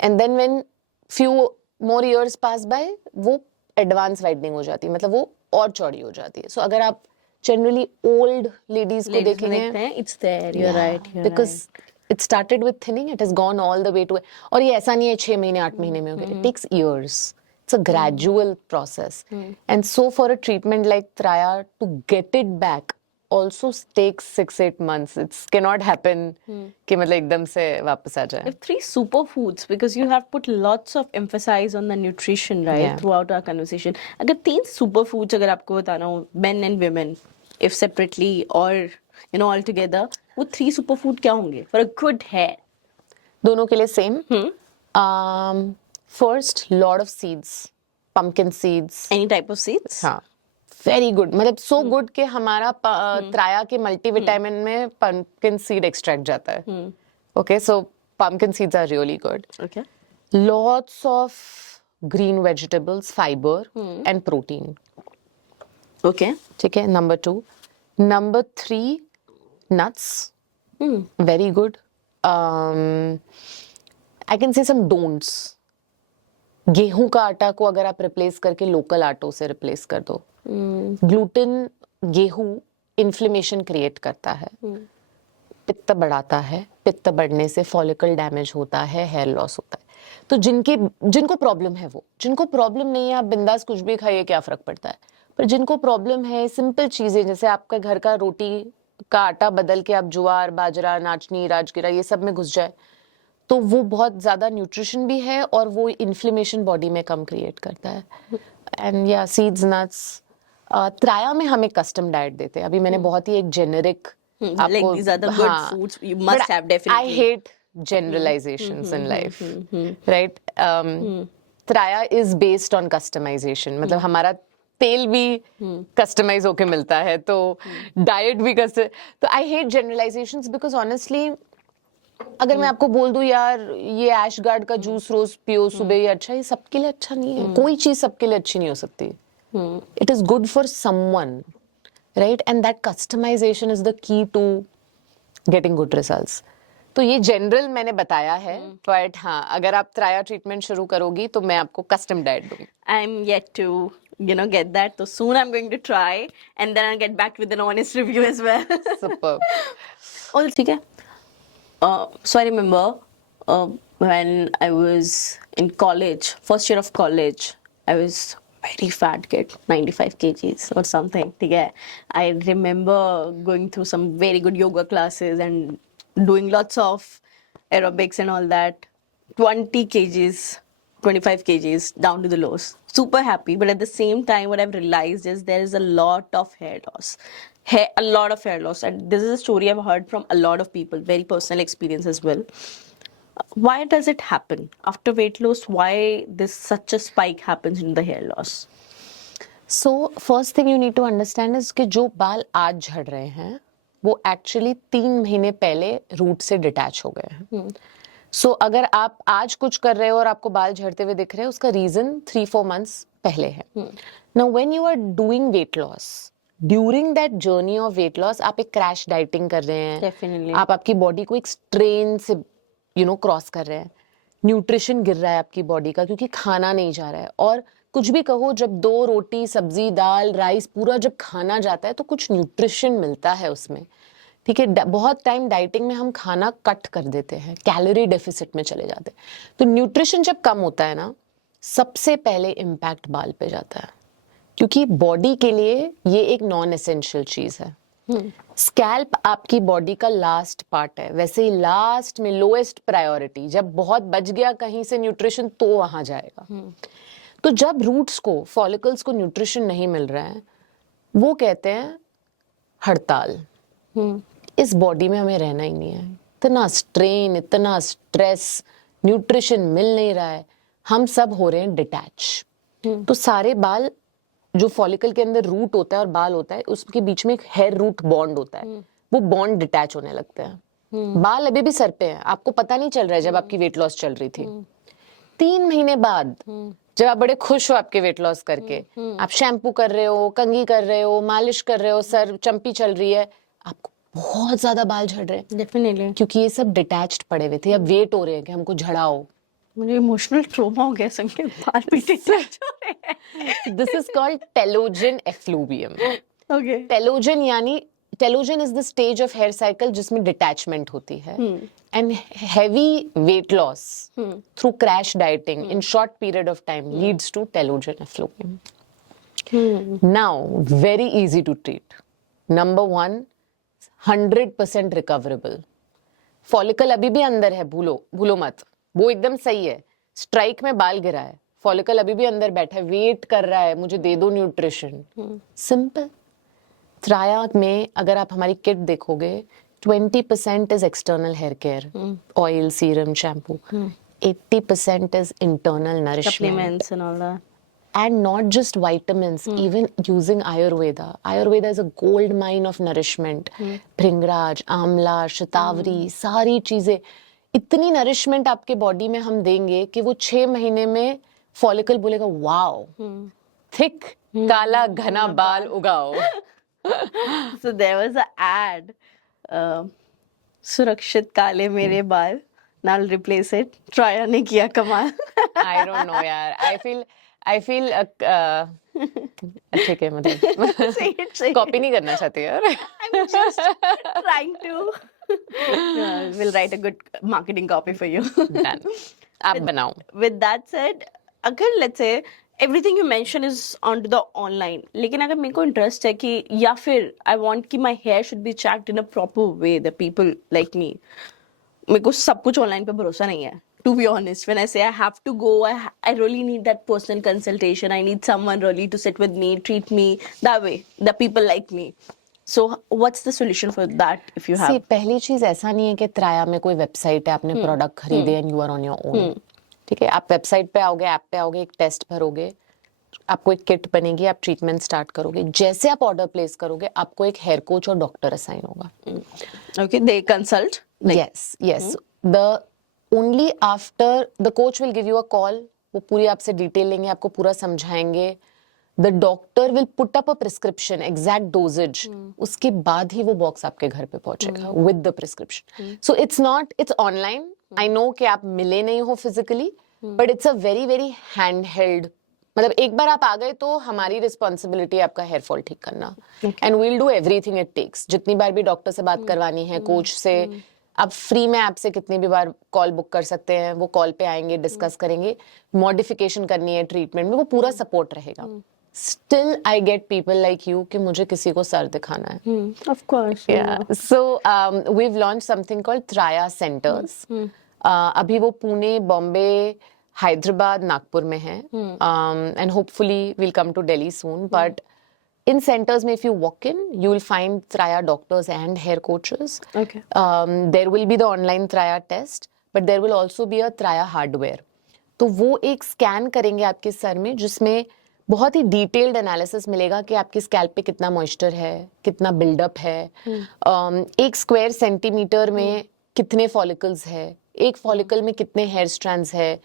And then when few more years pass by, वो एडवांस वाइडनिंग हो जाती है, मतलब वो और चौड़ी हो जाती है. सो अगर आप जनरली ओल्ड लेडीज को देखेंगे, It's there. You're right. You're because right. It started with thinning, it has gone all the way to. और ये ऐसा नहीं है 6 महीने 8 महीने में हो गया. It takes years. It's a gradual process. And so for a treatment like Traya to get it back also takes 6-8 months. It cannot happen कि मतलब एकदम से वापस आ जाए. You have 3 superfoods because you have put lots of emphasis on the nutrition, right, Yeah. throughout our conversation. अगर 3 superfoods अगर आपको बताना हो, men and women, if separately or all together, वो 3 superfood क्या होंगे for a good hair? दोनों के लिए same. First, lot of seeds, pumpkin seeds. Any type of seeds? हाँ, वेरी गुड. मतलब सो गुड कि हमारा त्राया के मल्टीविटामिन में पंपकिन सीड एक्सट्रैक्ट जाता है. Okay, so pumpkin seeds are really good. Okay. Lots of green vegetables, fibre and protein. Okay. ठीक है, number 2. Number 3, nuts. Very good. I can say some don'ts. गेहूं का आटा को अगर आप रिप्लेस करके लोकल आटों से रिप्लेस कर दो. ग्लूटेन, गेहूं इन्फ्लेमेशन क्रिएट करता है, पित्त बढ़ाता है. पित्त बढ़ने से फॉलिकल डैमेज होता है, हेयर लॉस होता है. तो जिनको प्रॉब्लम है, वो जिनको प्रॉब्लम नहीं है, आप बिंदास कुछ भी खाइए, क्या फर्क पड़ता है. पर जिनको प्रॉब्लम है, सिंपल चीजें जैसे आपका घर का रोटी का आटा बदल के आप ज्वार, बाजरा, नाचनी, राजगिरा ये सब में घुस जाए तो वो बहुत ज्यादा न्यूट्रिशन भी है और वो इन्फ्लेमेशन बॉडी में कम क्रिएट करता है. एंड या सीड्स, नट्स. त्राया में हम एक कस्टम डाइट देते हैं. अभी मैंने बहुत ही एक generic Like these are the good foods you must have definitely. I hate generalizations in life, right? Traya is based on customization. मतलब हमारा तेल भी कस्टमाइज होके मिलता है, तो डाइट भी तो I hate generalisations because honestly अगर मैं आपको बोल दूं यार ये ऐश गार्ड का जूस रोज पियो सुबह, ये अच्छा, ये सबके लिए अच्छा नहीं है. कोई चीज सबके लिए अच्छी नहीं हो सकती. It is good for someone, right? And that customization is the key to getting good results. तो ये जनरल मैंने बताया है, बट हाँ, अगर आप त्राया ट्रीटमेंट शुरू करोगी तो मैं आपको कस्टम डाइट दूंगी. I'm yet to get that, so soon I'm going to try and then I'll get back with an honest review as well. Superb. Oh, ठीक है. So I remember when I was in college, first year of college, I was very fat kid, 95 kgs or something. ठीक है. I remember going through some very good yoga classes and doing lots of aerobics and all that. 20 kgs, 25 kgs down to the lows. Super happy, but at the same time, what I've realized is there is a lot of hair loss. A lot of hair loss, and this is a story I've heard from a lot of people, very personal experience as well. Why does it happen after weight loss? Why this such a spike happens in the hair loss? So first thing you need to understand is कि जो बाल आज झड़ रहे हैं वो actually 3 महीने पहले रूट से डिटैच हो गए हैं. सो अगर आप आज कुछ कर रहे हो और आपको बाल झड़ते हुए दिख रहे हैं, उसका रीजन 3-4 मंथ्स पहले है. Now when you are doing weight loss, during that journey of weight loss आप एक क्रैश डाइटिंग कर रहे हैं. Definitely. आप आपकी बॉडी को एक स्ट्रेन से क्रॉस कर रहे हैं. न्यूट्रिशन गिर रहा है आपकी बॉडी का क्योंकि खाना नहीं जा रहा है. और कुछ भी कहो, जब 2 रोटी सब्जी दाल राइस पूरा जब खाना जाता है तो कुछ न्यूट्रिशन मिलता है उसमें. ठीक है, बहुत टाइम डाइटिंग में हम खाना कट कर देते हैं, कैलोरी डेफिसिट में चले जाते हैं. तो न्यूट्रिशन जब कम होता है ना, सबसे पहले इम्पैक्ट बाल पे जाता है, क्योंकि बॉडी के लिए ये एक नॉन एसेंशियल चीज है. स्कैल्प आपकी बॉडी का लास्ट पार्ट है. वैसे ही लास्ट में लोएस्ट प्रायोरिटी, जब बहुत बच गया कहीं से न्यूट्रिशन तो वहां जाएगा. तो जब रूट्स को, फॉलिकल्स को न्यूट्रिशन नहीं मिल रहा है, वो कहते हैं हड़ताल. इस बॉडी में हमें रहना ही नहीं है. इतना स्ट्रेन, इतना स्ट्रेस, न्यूट्रिशन मिल नहीं रहा है, हम सब हो रहे हैं डिटैच. तो सारे बाल, जो फॉलिकल के अंदर रूट होता है और बाल होता है, उसके बीच में एक हेयर रूट बॉन्ड होता है, वो बॉन्ड डिटैच होने लगते हैं. बाल अभी भी सर पे हैं, आपको पता नहीं चल रहा है जब आपकी वेट लॉस चल रही थी. 3 महीने बाद जब आप बड़े खुश हो आपके वेट लॉस करके, आप शैम्पू कर रहे हो, कंघी कर रहे हो, मालिश कर रहे हो, सर चंपी चल रही है, आपको बहुत ज्यादा बाल झड़ रहे हैं. डेफिनेटली. क्योंकि ये सब डिटैच्ड पड़े हुए थे. अब वेट हो रहे हैं कि हमको झड़ाओ. मुझे इमोशनल ट्रॉमा हो गया सुन के, बाल भी डिटैच हो रहे हैं. This is called telogen effluvium. Okay. Telogen यानी, telogen is the stage of hair cycle जिसमें डिटैचमेंट होती है. And heavy weight loss through crash dieting in short period of time leads to telogen effluvium. Now very easy to treat. Number 1, 100% recoverable. Follicle अभी भी अंदर है, भूलो मत, वो एकदम सही है. स्ट्राइक में बाल गिरा है, फॉलिकल अभी भी अंदर बैठा है, वेट कर रहा है मुझे दे दो न्यूट्रिशन. सिंपल. त्राया में अगर आप हमारी किट देखोगे, 20% is external hair care, oil, serum, shampoo. 80% is internal nourishment. Supplements and all that. And not just vitamins, even using Ayurveda. Ayurveda is a gold mine of nourishment. भृंगराज, आंवला, शतावरी, सारी चीजें, इतनी nourishment आपके बॉडी में हम देंगे कि वो 6 महीने में फॉलिकल बोलेगा वाओ, थिक काला घना बाल उगाओ. So there was a ad, सुरक्षित काले मेरे बाल, now I'll replace it. Traya ने किया कमाल. I don't know यार. I feel ठीक है, मतलब Say it. कॉपी नहीं करना चाहती यार. I'm just trying to. We'll write a good marketing copy for you. Done. आप बनाओ. With that said, अगर let's say everything you mention is onto the online, लेकिन अगर मेरे को interest है कि, या फिर I want कि my hair should be checked in a proper way, the people like me, मेरे को सब कुछ online पे भरोसा नहीं है. To be honest, when I say I have to go, I really need that personal consultation. I need someone really to sit with me, treat me that way, the people like me. So what's the solution for that if you have? See, पहली चीज ऐसा नहीं है कि त्राया में कोई website है, आपने प्रोडक्ट खरीदे and you are on your own. ठीक है, आप वेबसाइट पे आओगे, ऐप पे आओगे, एक टेस्ट भरोगे, आपको एक किट बनेगी, आप ट्रीटमेंट स्टार्ट करोगे. जैसे आप ऑर्डर प्लेस करोगे, आपको एक हेयर कोच और डॉक्टर असाइन होगा. Okay, they consult. Yes. The only after the coach will give you a call, वो पूरी आपसे डिटेल लेंगे, आपको पूरा समझाएंगे. The doctor will put up a prescription, exact dosage. उसके बाद ही वो बॉक्स आपके घर पे पहुंचेगा with the prescription. So it's online. I know कि आप मिले नहीं हो physically, but it's a very very handheld. मतलब एक बार आप आ गए तो हमारी रिस्पॉन्सिबिलिटी है आपका हेयर फॉल ठीक करना. And we'll do everything it takes. जितनी बार भी डॉक्टर से बात करवानी है, कोच से, आप फ्री में ऐप से कितनी भी बार कॉल बुक कर सकते हैं. वो कॉल पे आएंगे, डिस्कस करेंगे, मॉडिफिकेशन करनी है ट्रीटमेंट में, वो पूरा सपोर्ट रहेगा. Still I get people like you कि मुझे किसी को सर दिखाना है. Of course. So we've launched something called Traya Centers. अभी वो पुणे, बॉम्बे, हैदराबाद, नागपुर में है. And hopefully we'll come to Delhi soon. But in centers, if you walk in, you will find Traya doctors and hair coaches. Okay. There will be the online Traya test, but there will also be a Traya hardware. तो वो एक scan करेंगे आपके sir में, जिसमें बहुत ही detailed analysis मिलेगा कि आपकी स्कैल्प पे कितना मॉइस्चर है, कितना बिल्डअप है, 1 स्क्वायर सेंटीमीटर में कितने फॉलिकल्स है, एक फॉलिकल में कितने हेयर स्ट्रैंड्स है,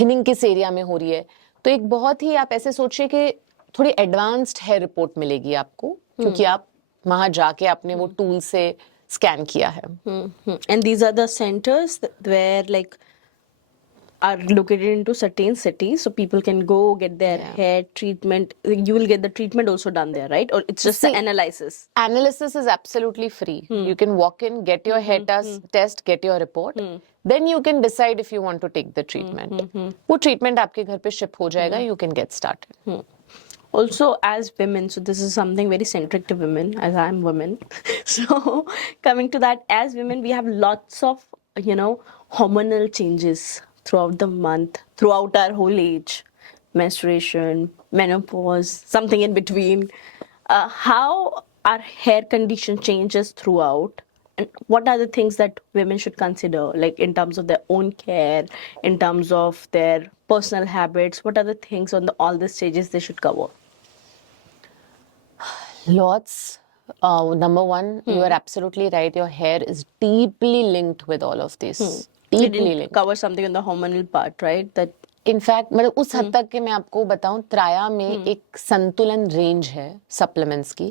थिनिंग किस एरिया में हो रही है. तो एक बहुत ही आप ऐसे सोचिए कि थोड़ी एडवांस्ड हेयर रिपोर्ट मिलेगी आपको, क्योंकि आप वहां जाके आपने वो टूल से स्कैन किया है. And these are the centers where like are located into certain cities, so people can go get their Yeah. hair treatment. You will get the treatment also done there, right? Or it's just the See, analysis. Analysis is absolutely free. You can walk in, get your hair test, get your report. Then you can decide if you want to take the treatment. वो treatment आपके घर पे ship हो जाएगा. You can get started. Also, as women, so this is something very centric to women, as I'm women. So coming to that, as women, we have lots of hormonal changes throughout the month, throughout our whole age, menstruation, menopause, something in between. How our hair condition changes throughout, and what are the things that women should consider, like in terms of their own care, in terms of their personal habits? What are the things on all the stages they should cover? Lots. Number one, you are absolutely right. Your hair is deeply linked with all of this. We Deeply didn't linked. cover something on the hormonal part, right? That in fact मतलब उस हद तक के मैं आपको बताऊं, त्राया में एक संतुलन रेंज है सप्लीमेंट्स की.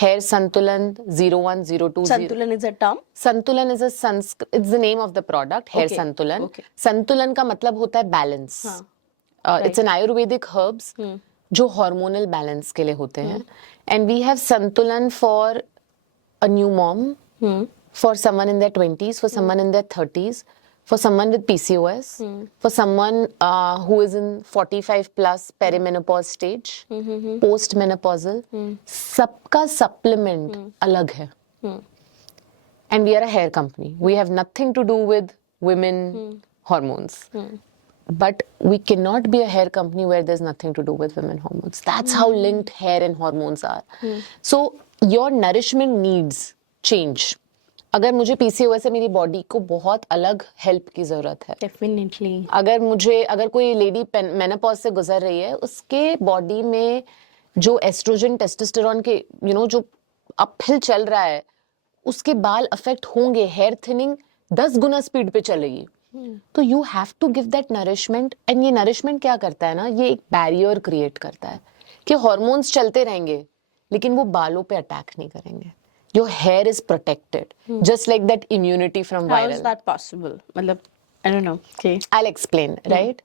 हेयर संतुलन 01, 02, Santulan is a term. Santulan is it's the name of the product. Hair Okay, Santulan. okay. Santulan का मतलब होता है balance. It's an Ayurvedic herbs जो हार्मोनल बैलेंस के लिए होते हैं. And we have Santulan for a new mom, for someone in their 20s, for someone in their 30s, for someone with PCOS, for someone who is in 45 plus perimenopause stage, postmenopausal. सबका supplement अलग है. And we are a hair company. We have nothing to do with women hormones. But we cannot be a hair company where there's nothing to do with women hormones. That's how linked hair and hormones are. So your nourishment needs change. अगर मुझे PCOS है, मेरी body को बहुत अलग help की जरूरत है. Definitely. अगर कोई लेडी मेनोपॉज से गुजर रही है, उसके बॉडी में जो एस्ट्रोजन टेस्टोस्टेरोन के जो अपहिल चल रहा है, उसके बाल अफेक्ट होंगे. हेयर थिनिंग 10 गुना स्पीड पे चलेगी. तो you have to give that nourishment. And ये नरिशमेंट क्या करता है ना, ये एक बैरियर क्रिएट करता है कि हार्मोन्स चलते रहेंगे लेकिन वो बालों पे अटैक नहीं करेंगे. Your hair is protected, just like that immunity from How viral. is that possible? मतलब, I don't know. Okay. I'll explain, right?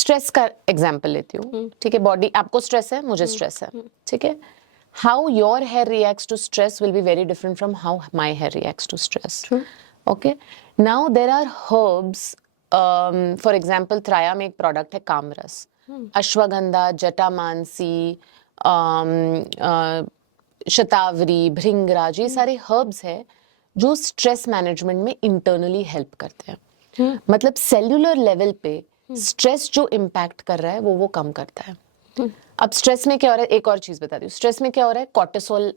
Stress का एग्जाम्पल लेती हूँ. ठीक है, बॉडी आपको स्ट्रेस है, मुझे स्ट्रेस है. ठीक है, how your hair reacts to stress will be very different from how my hair reacts to stress. Okay, now there are herbs. For example Traya में एक प्रोडक्ट है कामरस. अश्वगंधा, जटामानसी, शतावरी, भृंगराज, ये सारे हर्ब्स है जो स्ट्रेस मैनेजमेंट में इंटरनली हेल्प करते हैं. मतलब सेल्यूलर लेवल पे स्ट्रेस जो इम्पैक्ट कर रहा है वो कम करता है. अब स्ट्रेस में क्या हो रहा है, एक और चीज बता दी. स्ट्रेस में क्या हो रहा है, कॉर्टिसोल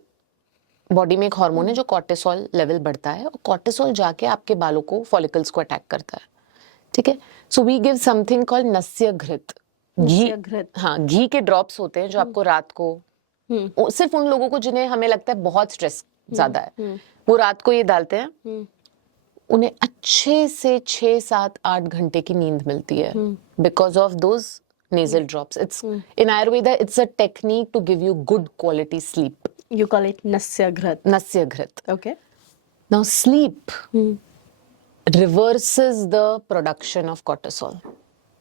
बॉडी में एक हार्मोन है जो कॉर्टिसोल लेवल बढ़ता है, और कॉर्टिसोल जाके आपके बालों को, फॉलिकल्स को अटैक करता है. ठीक है, so we give something called nasya ghrita. Ghee, हाँ, घी के ड्रॉप्स होते हैं जो आपको रात को, सिर्फ उन लोगों को जिन्हें हमें लगता है बहुत स्ट्रेस ज्यादा है, वो रात को ये डालते हैं, उन्हें अच्छे से 6, 7, 8 घंटे की नींद मिलती है because of those nasal drops. It's in Ayurveda, it's a technique to give you good quality sleep. You call it Nasya Ghrat. Nasya Ghrat. Okay. Now sleep reverses the production of cortisol.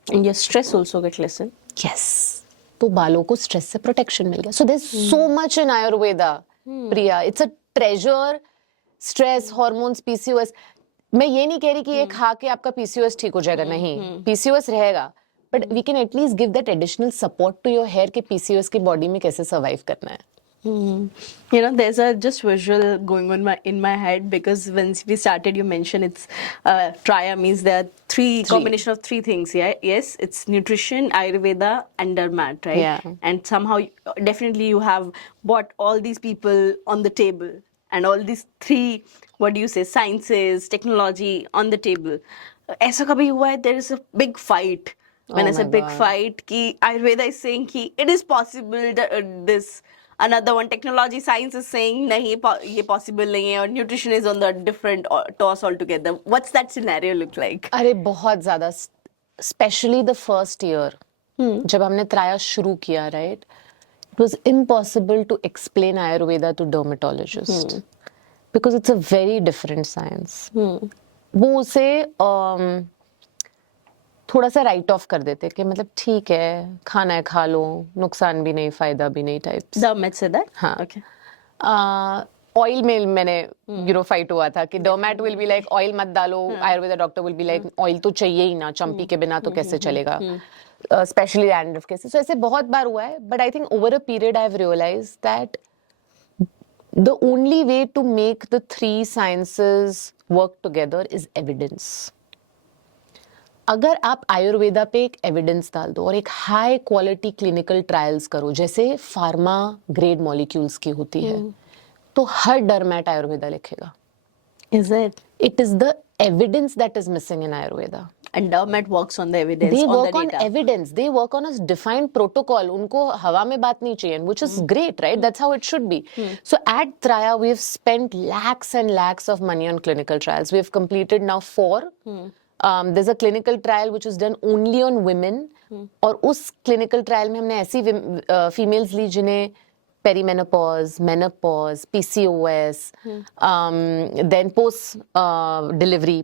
And your stress also get lessened. Yes. तो बालों को stress से protection मिल गया. So there's so much in Ayurveda, Priya. It's a treasure. Stress, hormones, PCOS. मैं ये नहीं कह रही कि ये खा के आपका PCOS ठीक हो जाएगा, नहीं. PCOS रहेगा, but we can at least give that additional support to your hair कि PCOS की बॉडी में कैसे सर्वाइव करना है. You know, there's a just visual going on in my head, because when we started, you mentioned it's Traya means there are three combination of three things. Yeah, yes, it's nutrition, Ayurveda, and dermat, right? Yeah. And somehow, definitely, you have brought all these people on the table, and all these three, what do you say, sciences, technology on the table. ऐसा कभी हुआ है? There is a big fight. When I say big fight, कि Ayurveda is saying कि it is possible that this another one technology science is saying nahi ye possible nahi hai, or nutrition is on the different toss altogether. What's that scenario look like? अरे बहुत ज्यादा, specially the first year जब हमने त्राया शुरू किया, right, it was impossible to explain Ayurveda to dermatologist because it's a very different science. वो उसे थोड़ा सा राइट ऑफ कर देते कि मतलब ठीक है, खाना है खा लो, नुकसान भी नहीं फायदा भी नहीं टाइप्स. Dermat said that? हाँ. Okay. ऑयल में मैंने फाइट हुआ था कि डर्मेट विल बी लाइक ऑयल मत डालो, Ayurveda doctor will be like oil तो चाहिए ही ना, चंपी के बिना तो कैसे चलेगा, स्पेशली डैंड्रफ केसेस. ऐसे बहुत बार हुआ है, but I think over a period I have realised that the only way to make the three sciences work together is evidence. अगर आप आयुर्वेदा पे एक एविडेंस डाल दो और एक हाई क्वालिटी क्लिनिकल ट्रायल्स करो, जैसे फार्मा ग्रेड मॉलिक्यूल्स की होती है, तो हर डर्मेट आयुर्वेदा लिखेगा. Is it? It is the evidence that is missing in Ayurveda. And Dermat works on the evidence, They on work the on data. evidence. They work on a defined protocol. उनको हवा में बात नहीं चाहिए, which is great, right? That's how it should be. So at Traya, we've spent lakhs and lakhs of money on clinical trials. We've completed now 4. There's a clinical trial which is done only on women. और उस clinical trial में हमने ऐसी females ली जिन्हें perimenopause, menopause, PCOS, then post delivery,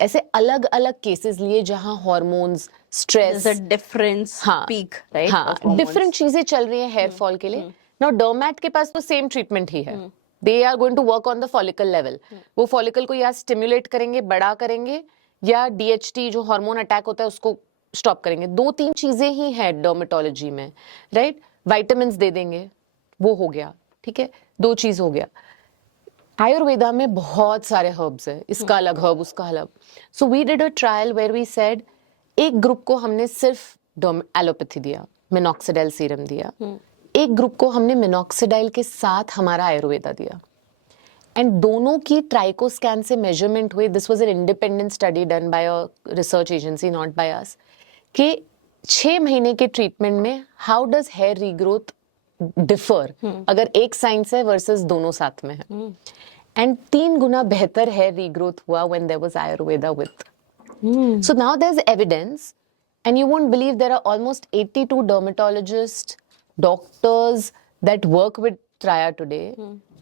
ऐसे अलग अलग cases लिए जहां hormones, stress, There's a difference peak, right? हाँ, of hormones. डिफरेंट चीजें चल रही हैं हेयर फॉल के लिए. नाउ डर्मेट के पास तो सेम ट्रीटमेंट ही है. They are going to work on the follicle level. वो फॉलिकल को या स्टिमुलेट करेंगे, बड़ा करेंगे, या DHT जो हार्मोन अटैक होता है उसको स्टॉप करेंगे. 2-3 चीजें ही है डर्मेटोलॉजी में, राइट. विटामिन्स दे देंगे, वो हो गया, ठीक है, 2 चीज हो गया. आयुर्वेदा में बहुत सारे हर्ब्स है, इसका अलग हर्ब, उसका अलग. So we did a trial where we said, एक ग्रुप को हमने सिर्फ एलोपैथी दिया, मिनॉक्सिडाइल सीरम दिया, एक ग्रुप को हमने मिनॉक्सिडाइल के साथ हमारा आयुर्वेदा दिया, एंड दोनों की ट्राइको स्कैन से मेजरमेंट हुए. This was an independent study done by a research agency, not by us, कि 6 महीने के ट्रीटमेंट में how does hair regrowth differ अगर एक साइंस है वर्सेस दोनों साथ में है. एंड 3 गुना बेहतर हेयर रीग्रोथ हुआ when there was Ayurveda with. So now there's evidence, and you won't believe there are almost 82 dermatologists, doctors that work with Traya today,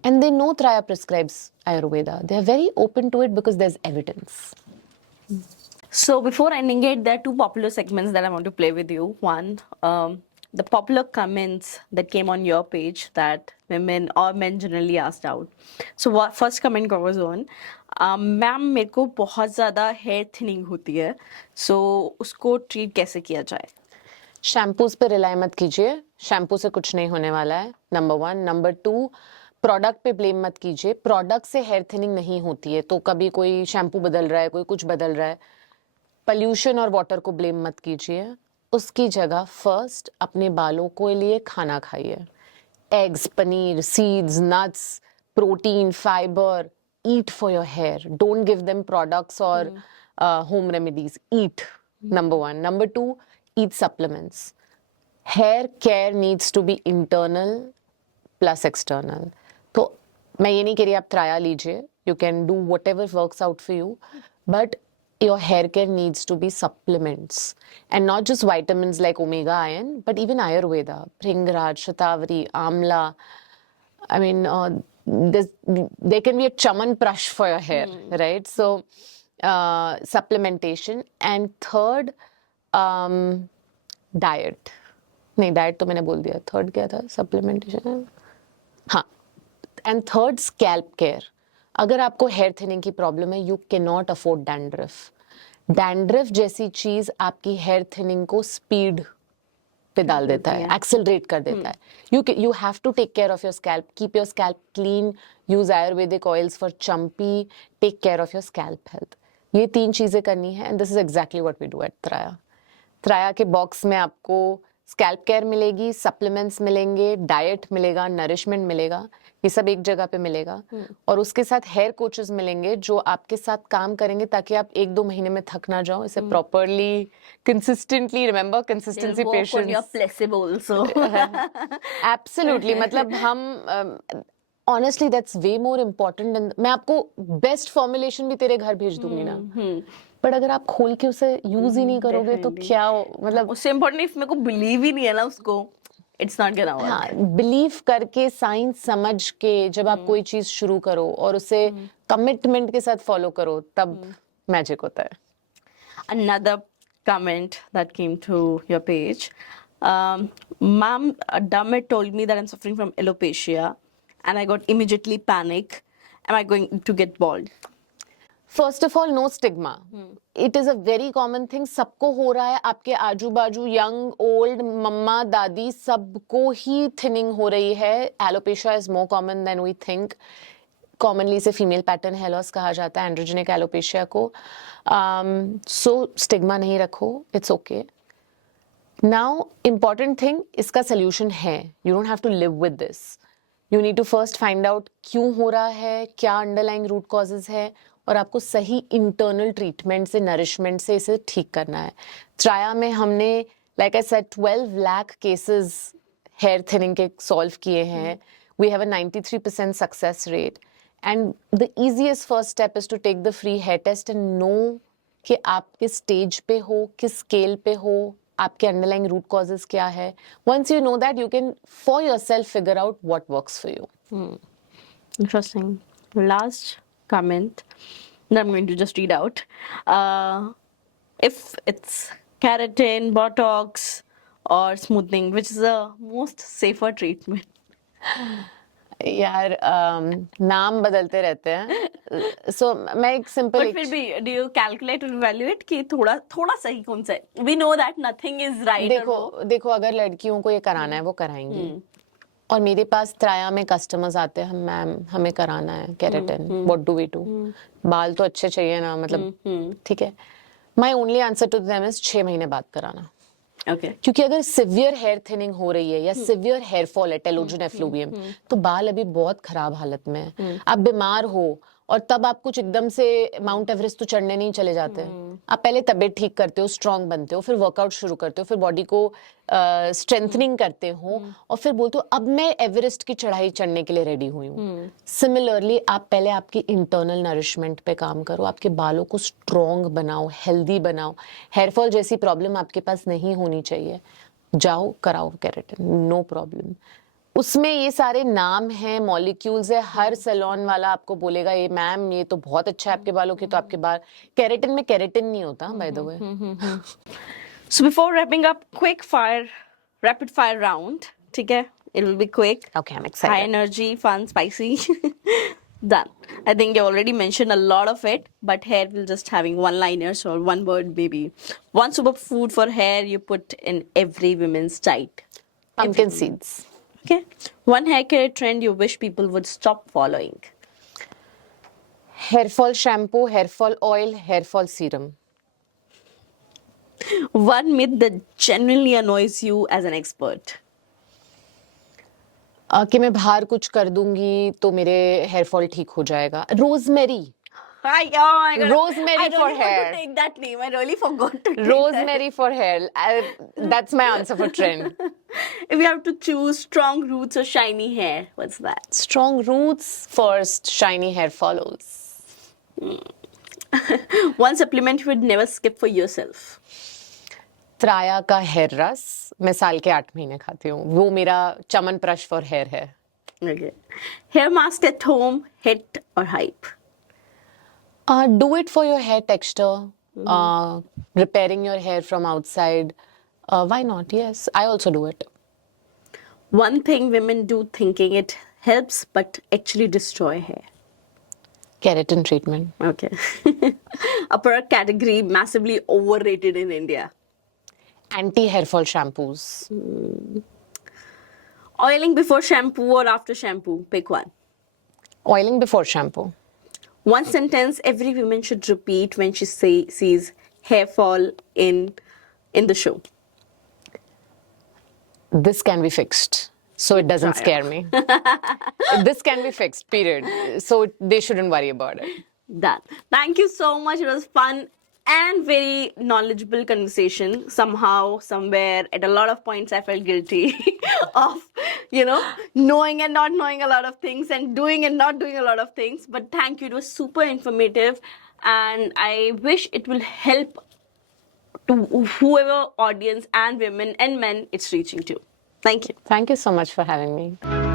and they know Traya prescribes Ayurveda. They are very open to it because there's evidence. So before ending it, there are 2 popular segments that I want to play with you. One, the popular comments that came on your page that women or men generally asked out. So what first comment goes on, ma'am मेरे को बहुत ज़्यादा hair thinning होती है, सो उसको treat कैसे किया जाए? शैम्पूज पे रिलाई मत कीजिए, शैम्पू से कुछ नहीं होने वाला है, नंबर 1. नंबर 2, प्रोडक्ट पे ब्लेम मत कीजिए. प्रोडक्ट से हेयर थिनिंग नहीं होती है, तो कभी कोई शैम्पू बदल रहा है, कोई कुछ बदल रहा है, पॉल्यूशन और वाटर को ब्लेम मत कीजिए. उसकी जगह फर्स्ट अपने बालों के लिए खाना खाइए. Eggs, paneer, seeds, nuts, protein, fibre. Eat for your hair. Don't give them products or home remedies. Eat, number 1. Number 2, eat supplements. Hair care needs to be internal plus external. तो मैं ये नहीं कह रही आप ट्राया लीजिए. You can do whatever works out for you. But your hair care needs to be supplements. And not just vitamins like omega iron, but even Ayurveda. Bhringraj, Shatavari, Amla. I mean, there can be a chaman brush for your hair, right? So, supplementation. And third, diet. नहीं, diet तो मैंने बोल दिया. Third क्या था? Supplementation. हाँ. And third, scalp care. अगर आपको हेयर थिनिंग की प्रॉब्लम है, you cannot afford dandruff. Dandruff जैसी चीज आपकी हेयर थिनिंग को स्पीड पे डाल देता है, एक्सेलरेट कर देता है. You have to take care of your scalp. Keep your scalp clean. Use Ayurvedic oils for champy. Take care of your scalp health. ये 3 चीजें करनी है, and this is exactly what we do at Traya. Traya के box में आपको scalp care मिलेगी, supplements मिलेंगे, diet मिलेगा, नरिशमेंट मिलेगा. ये सब एक जगह पे मिलेगा और उसके साथ हेयर कोचेस मिलेंगे जो आपके साथ काम करेंगे ताकि आप 1-2 महीने में थक ना जाओ. इसे properly consistently remember consistency They'll work on your patience placebo also. Absolutely. मतलब हम honestly that's way more important. मैं आपको बेस्ट फॉर्मुलेशन भी तेरे घर भेज दूंगी ना, बट अगर आप खोल के उसे यूज ही नहीं करोगे तो definitely. क्या मतलब. उससे इम्पोर्टेंट इफ मेरे को बिलीव ही नहीं है ना उसको, इट्स नॉट गोना वर्क. हाँ, बिलीव करके साइंस समझ के जब आप कोई चीज शुरू करो और उसे कमिटमेंट के साथ फॉलो करो तब मैजिक होता है. Another comment that came to your page. Mom, Dammit told me that I'm suffering from alopecia and I got immediately panic. Am I going to get bald? First of all know stigma. It is a very common thing. सबको हो रहा है. आपके आजू बाजू young old मम्मा दादी सबको ही thinning हो रही है. Alopecia is more common than we think. Commonly इसे फीमेल पैटर्न हेयर लॉस कहा जाता है, एंड्रोजेनिक एलोपेशिया को. सो स्टिग्मा नहीं रखो, it's okay. Now important thing, इसका सोल्यूशन है. You don't have to live with this. You need to first find out क्यों हो रहा है, क्या अंडरलाइंग रूट कॉजेज है, और आपको सही इंटरनल ट्रीटमेंट से, नरिशमेंट से इसे ठीक करना है. त्राया में हमने like I said 12 lakh cases hair thinning के सॉल्व किए हैं. We have a 93% success rate and the easiest first step is to take the free hair test and know कि आप किस स्टेज पे हो, किस स्केल पे हो, आपके अंडरलाइंग रूट कॉजेज क्या है. Once you know that you can for yourself figure out what works for you. Interesting. Last comment that I'm going to just read out. If it's keratin, Botox, or smoothing, which is the most safer treatment? यार नाम बदलते रहते हैं. सो मैं एक simple But फिर भी, do you calculate or evaluate कि थोड़ा थोड़ा सही कौन सा है? We know that nothing is right. देखो अगर लड़कियों को ये कराना है वो कराएंगी. और मेरे पास त्राया में कस्टमर्स आते हैं, मैम हमें कराना है keratin, what do we do. बाल तो अच्छे चाहिए ना, मतलब ठीक है. My only answer to them is 6 महीने बाद कराना. Okay. क्योंकि अगर सिवियर हेयर थिनिंग हो रही है या सिवियर हेयर फॉल है, टेलोजन एफ्लूवियम, तो बाल अभी बहुत खराब हालत में है. आप बीमार हो और तब आप कुछ एकदम से माउंट एवरेस्ट तो चढ़ने नहीं चले जाते. आप पहले तबीयत ठीक करते हो, स्ट्रांग बनते हो, फिर वर्कआउट शुरू करते हो, फिर बॉडी को स्ट्रेंथनिंग करते हो और फिर बोलते हो अब मैं एवरेस्ट की चढ़ाई चढ़ने के लिए रेडी हुई हूँ. सिमिलरली आप पहले आपकी इंटरनल नरिशमेंट पे काम करो, आपके बालों को स्ट्रांग बनाओ, हेल्दी बनाओ. हेयरफॉल जैसी प्रॉब्लम आपके पास नहीं होनी चाहिए. जाओ कराओ केराटिन, नो प्रॉब्लम. उसमें ये सारे नाम हैं, मॉलिक्यूल्स है. हर सैलून वाला आपको बोलेगा ये मैम ये तो बहुत अच्छा है आपके बालों की, तो आपके बाल. केराटिन में केराटिन नहीं होता, by the way. So before wrapping up, rapid fire round. ठीक है? It will be quick. Okay, I'm High excited. energy, fun, spicy. Done. I think you already mentioned a lot of it, but hair will just having one-liners or one word maybe. One superfood for hair you put in every woman's diet. Pumpkin seeds. Okay. One hair care trend you wish people would stop following. Hair fall shampoo, hair fall oil, hair fall serum. One myth that genuinely annoys you as an expert. कि मैं बाहर कुछ कर दूंगी तो मेरे hair fall ठीक हो जाएगा. Rosemary. Hi, oh my God. Rosemary I for really hair. want to take that name. I really forgot to take Rosemary for hair. That's my answer for trend. that. If you have to choose strong roots or shiny hair, what's that? Strong roots first, shiny hair follows. One supplement you would never skip for yourself. त्राया का hair रस मैं साल के 8 महीने खाती हूँ. वो मेरा चमन प्रश फॉर हेयर है. Okay. Hair mask at home, hit or hype? Do it for your hair texture. Repairing your hair from outside. Why not? Yes, I also do it. One thing women do thinking it helps but actually destroy hair. Keratin treatment. Okay. A product category massively overrated in India. Anti-hair fall shampoos. Oiling before shampoo or after shampoo? Pick one. Oiling before shampoo. One sentence every woman should repeat when she sees hair fall in the show. This can be fixed. so it doesn't Try scare me. This can be fixed, period. So they shouldn't worry about it. Done. Thank you so much. It was fun and very knowledgeable conversation. Somehow, somewhere, at a lot of points, I felt guilty of, knowing and not knowing a lot of things and doing and not doing a lot of things. But thank you. It was super informative. And I wish it will help to whoever audience and women and men it's reaching to. Thank you. Thank you so much for having me.